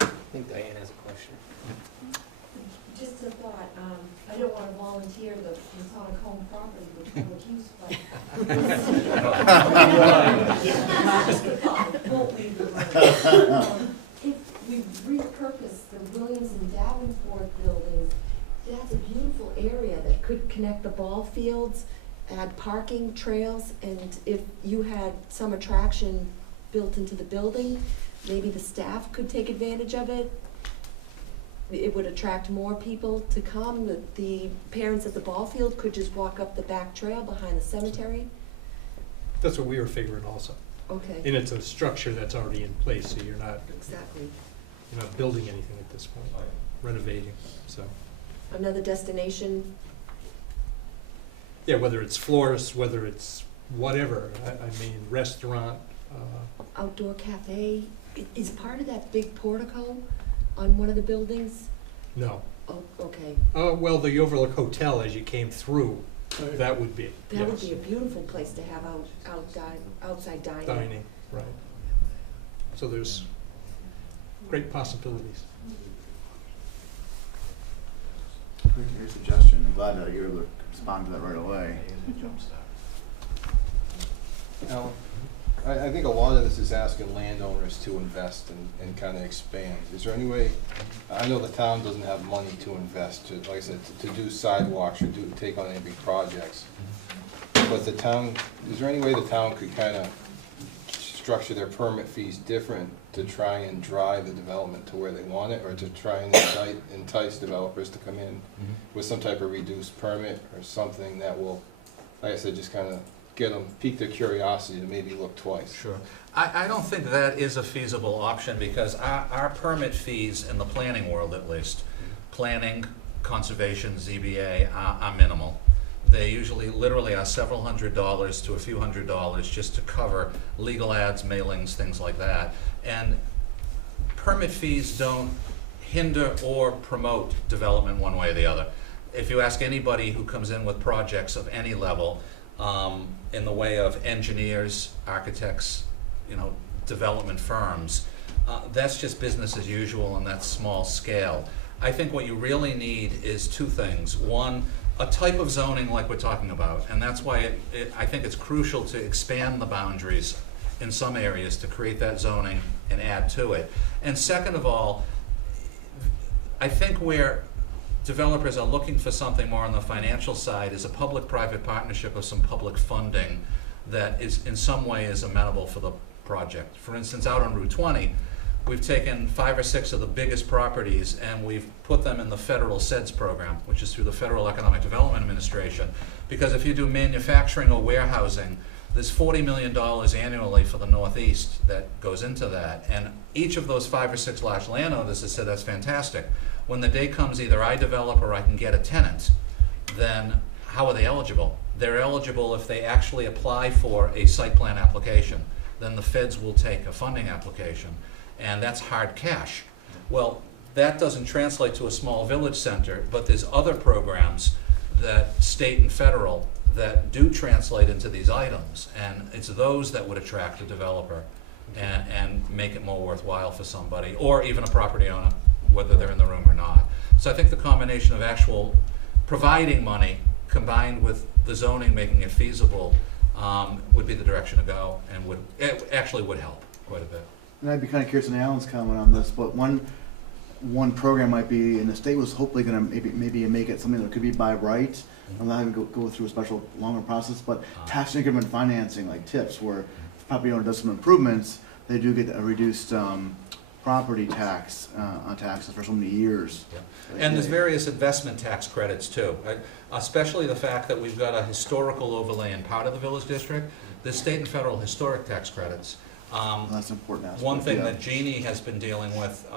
I think Diane has a question. Just a thought, I don't wanna volunteer the Masonic Home property for public use, but. Won't leave the room. If we repurpose the Williams and Davenport buildings, that's a beautiful area that could connect the ball fields, add parking trails, and if you had some attraction built into the building, maybe the staff could take advantage of it. It would attract more people to come. The parents at the ball field could just walk up the back trail behind the cemetery. That's what we were figuring also. Okay. And it's a structure that's already in place, so you're not building anything at this point, renovating, so. Another destination. Yeah, whether it's florists, whether it's whatever, I mean, restaurant. Outdoor cafe. Is part of that big portico on one of the buildings? No. Oh, okay. Well, the Overlook Hotel, as you came through, that would be, That would yes. be a beautiful place to have outside dining. Dining, right. So there's great possibilities. Great to hear your suggestion. I'm glad that you're able to respond to that right away. Alan, I think a lot of this is asking landowners to invest and kind of expand. Is there any way, I know the town doesn't have money to invest, to, like I said, to do sidewalks or take on any big projects. But the town, is there any way the town could kind of structure their permit fees different to try and drive the development to where they want it, or to try and entice developers to come in with some type of reduced permit or something that will, like I said, just kind of get them, pique their curiosity to maybe look twice? Sure. I don't think that is a feasible option, because our permit fees in the planning world, at least, planning, conservation, ZBA, are minimal. They usually literally are several $100s to a few $100s just to cover legal ads, mailings, things like that. And permit fees don't hinder or promote development one way or the other. If you ask anybody who comes in with projects of any level, in the way of engineers, architects, development firms, that's just business as usual, and that's small scale. I think what you really need is two things. One, a type of zoning like we're talking about, and that's why I think it's crucial to expand the boundaries in some areas to create that zoning and add to it. And second of all, I think where developers are looking for something more on the financial side is a public-private partnership of some public funding that is in some way is amenable for the project. For instance, out on Route 20, we've taken 5 or 6 of the biggest properties and we've put them in the federal SEDS program, which is through the Federal Economic Development Administration. Because if you do manufacturing or warehousing, there's $40 million annually for the Northeast that goes into that. And each of those 5 or 6 large landowners has said that's fantastic. When the day comes, either I develop or I can get a tenant, then how are they eligible? They're eligible if they actually apply for a site plan application. Then the feds will take a funding application, and that's hard cash. Well, that doesn't translate to a small village center, but there's other programs that state and federal that do translate into these items, and it's those that would attract a developer and make it more worthwhile for somebody, or even a property owner, whether they're in the room or not. So I think the combination of actual providing money combined with the zoning making it feasible would be the direction to go, and it actually would help quite a bit. And I'd be kind of curious on Alan's comment on this, but one program might be, and the state was hopefully going to maybe make it something that could be by right, and not having to go through a special longer process, but tax increment financing, like TIPS, where if the property owner does some improvements, they do get a reduced property tax on taxes for so many years. Yeah. And there's various investment tax credits too, especially the fact that we've got a historical overlay in part of the village district. There's state and federal historic tax credits. Well, that's important aspect. One thing that Jeannie has been dealing with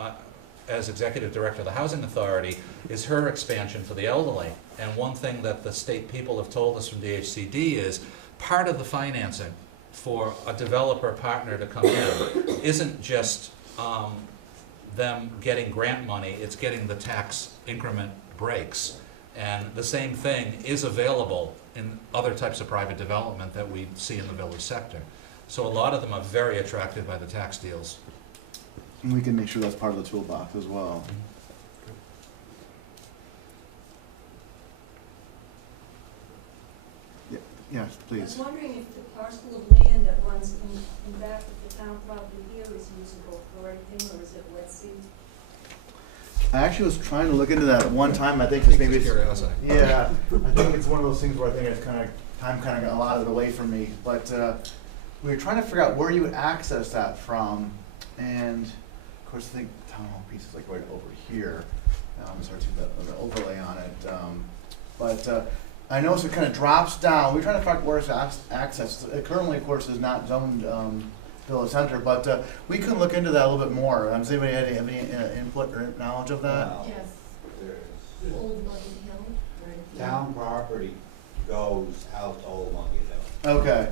as executive director of the Housing Authority is her expansion for the elderly. And one thing that the state people have told us from DHCD is part of the financing for a developer partner to come in isn't just them getting grant money, it's getting the tax increment breaks. And the same thing is available in other types of private development that we see in the village sector. So a lot of them are very attracted by the tax deals. And we can make sure that's part of the toolbox as well. Yes, please. I was wondering if the parcel of land that runs in back of the town property here is usable for anything, or is it wet seed? I actually was trying to look into that at one time. I think maybe it's curiosity. Yeah, I think it's one of those things where I think it's time got allotted away from me. But we were trying to figure out where you would access that from, and of course I think the town hall piece is like right over here. It's hard to see the overlay on it, but I noticed it kind of drops down. We're trying to figure out where it's accessed. It currently, of course, is not zoned village center, but we can look into that a little bit more. Does anybody have any input or knowledge of that? Well, Yes. there's Old Muggy Hill? town property goes out to Old Monkey Hill. Okay.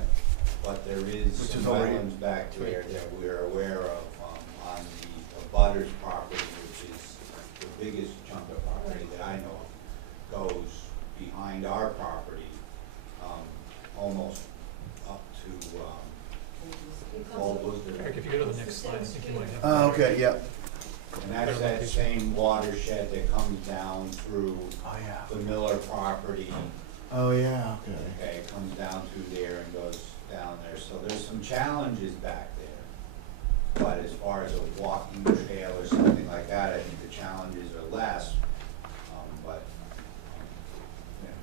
But there is Which some is over wetlands back there that we're aware of on the Butters property, which is the biggest chunk of property that I know of, goes behind our property, almost up to Old Worcester. Eric, if you go to the next slide, I think you might have. Okay, yeah. And that's that same watershed that comes down through Oh, yeah. the Miller property. Oh, yeah, okay. Okay, it comes down through there and goes down there, so there's some challenges back there. But as far as a walking trail or something like that, I think the challenges are less. But, you know,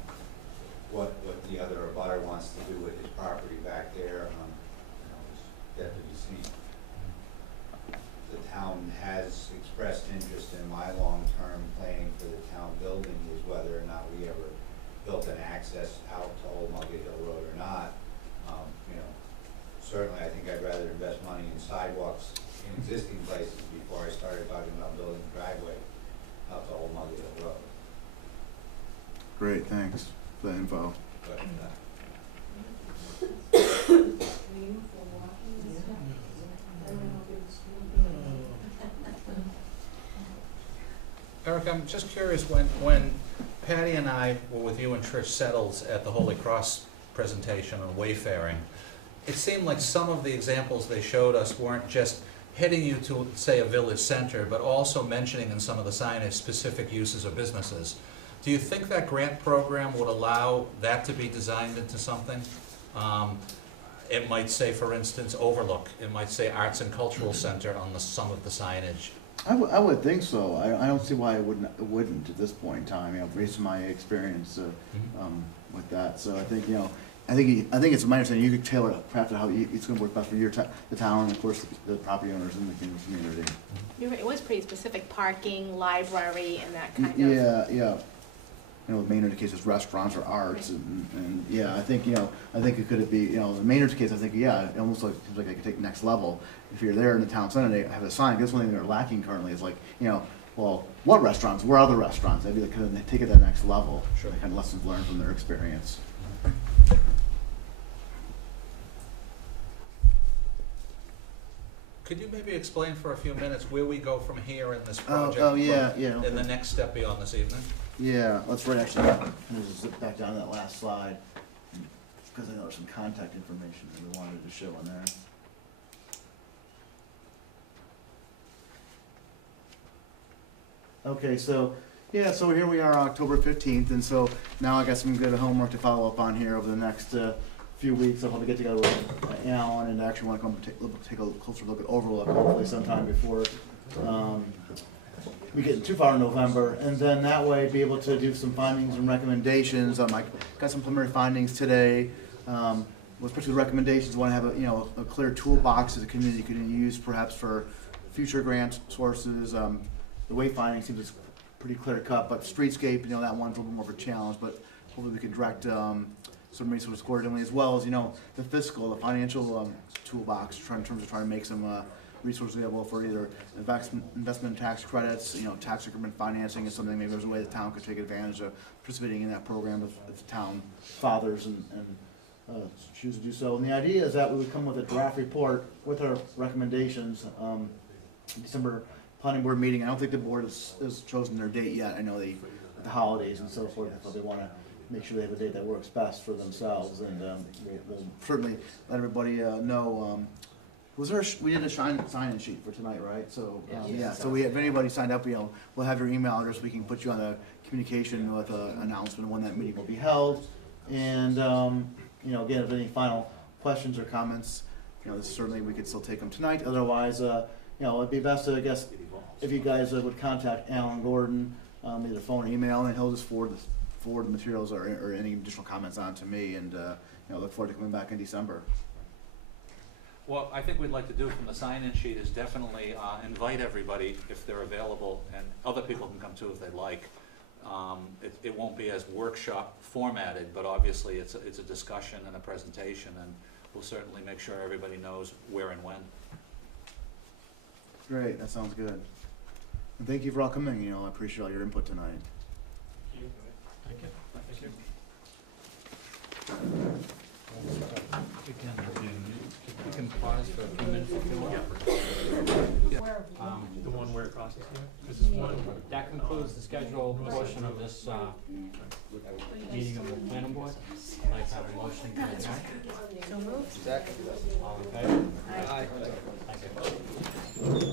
what the other abutter wants to do with his property back there, is yet to be seen. The town has expressed interest in my long-term planning for the town building, is whether or not we ever built an access out to Old Mulgate Hill Road or not. Certainly I think I'd rather invest money in sidewalks in existing places before I started talking about building a driveway out to Old Mulgate Hill Road. Great, thanks for the info. But, Eric, I'm just curious, when Patty and I were with you and Trish Settles at the Holy Cross presentation on wayfaring, it seemed like some of the examples they showed us weren't just heading you to, say, a village center, but also mentioning in some of the signage specific uses or businesses. Do you think that grant program would allow that to be designed into something? It might say, for instance, Overlook. It might say Arts and Cultural Center on some of the signage. I would think so. I don't see why it wouldn't at this point in time, based on my experience with that. So I think, I think it's my understanding you could tailor it, craft it how it's going to work best for your the town, and of course the property owners in the community. You're right, it was pretty specific, parking, library, and that kind of. Yeah. Maynard's case is restaurants or arts, and yeah, I think it could be, in Maynard's case, I think, yeah, it almost seems like I could take the next level. If you're there in the town center, they have a sign. That's one thing they're lacking currently is well, what restaurants? Where are the restaurants? Maybe they could take it to the next level. Sure. Kind of lessons learned from their experience. Could you maybe explain for a few minutes where we go from here in this project? Yeah. And the next step beyond this evening? Yeah, let's actually just zip back down to that last slide, because I know there's some contact information that we wanted to show on there. Okay, so here we are, October 15th, and so now I got some good homework to follow up on here over the next few weeks. I'll probably get together with Alan and actually want to come take a closer look at Overlook, hopefully sometime before we get too far in November, and then that way be able to do some findings and recommendations. I got some preliminary findings today. Especially the recommendations, want to have a clear toolbox that the community could use perhaps for future grant sources. The wayfinding seems pretty clear cut, but streetscape, that one's a little more of a challenge, but hopefully we can direct some resources accordingly, as well as, the fiscal, the financial toolbox, in terms of trying to make some resources available for either investment tax credits, tax increment financing is something, maybe there's a way the town could take advantage of participating in that program if the town fathers and choose to do so. And the idea is that we would come with a draft report with our recommendations, December planning board meeting. I don't think the board has chosen their date yet. I know the holidays and so forth, so they want to make sure they have a date that works best for themselves, and we'll certainly let everybody know. We did a sign-in sheet for tonight, right? So so if anybody signed up, we'll have your email address. We can put you on a communication with an announcement of when that meeting will be held. And again, if any final questions or comments, certainly we could still take them tonight. Otherwise, it'd be best to, I guess, if you guys would contact Alan Gordon, either phone or email, and he'll just forward the materials or any additional comments on to me, and look forward to coming back in December. Well, I think we'd like to do from the sign-in sheet is definitely invite everybody if they're available, and other people can come too if they'd like. It won't be as workshop formatted, but obviously it's a discussion and a presentation, and we'll certainly make sure everybody knows where and when. Great, that sounds good. And thank you for all coming. I appreciate all your input tonight. Thank you. Thank you. We can pause for a few minutes if you want. The one where it crosses here? This is one. That concludes the scheduled portion of this meeting of the planning board. I'd like to have a motion to adjourn. So moved. Second. All in favor? Aye. Thank you.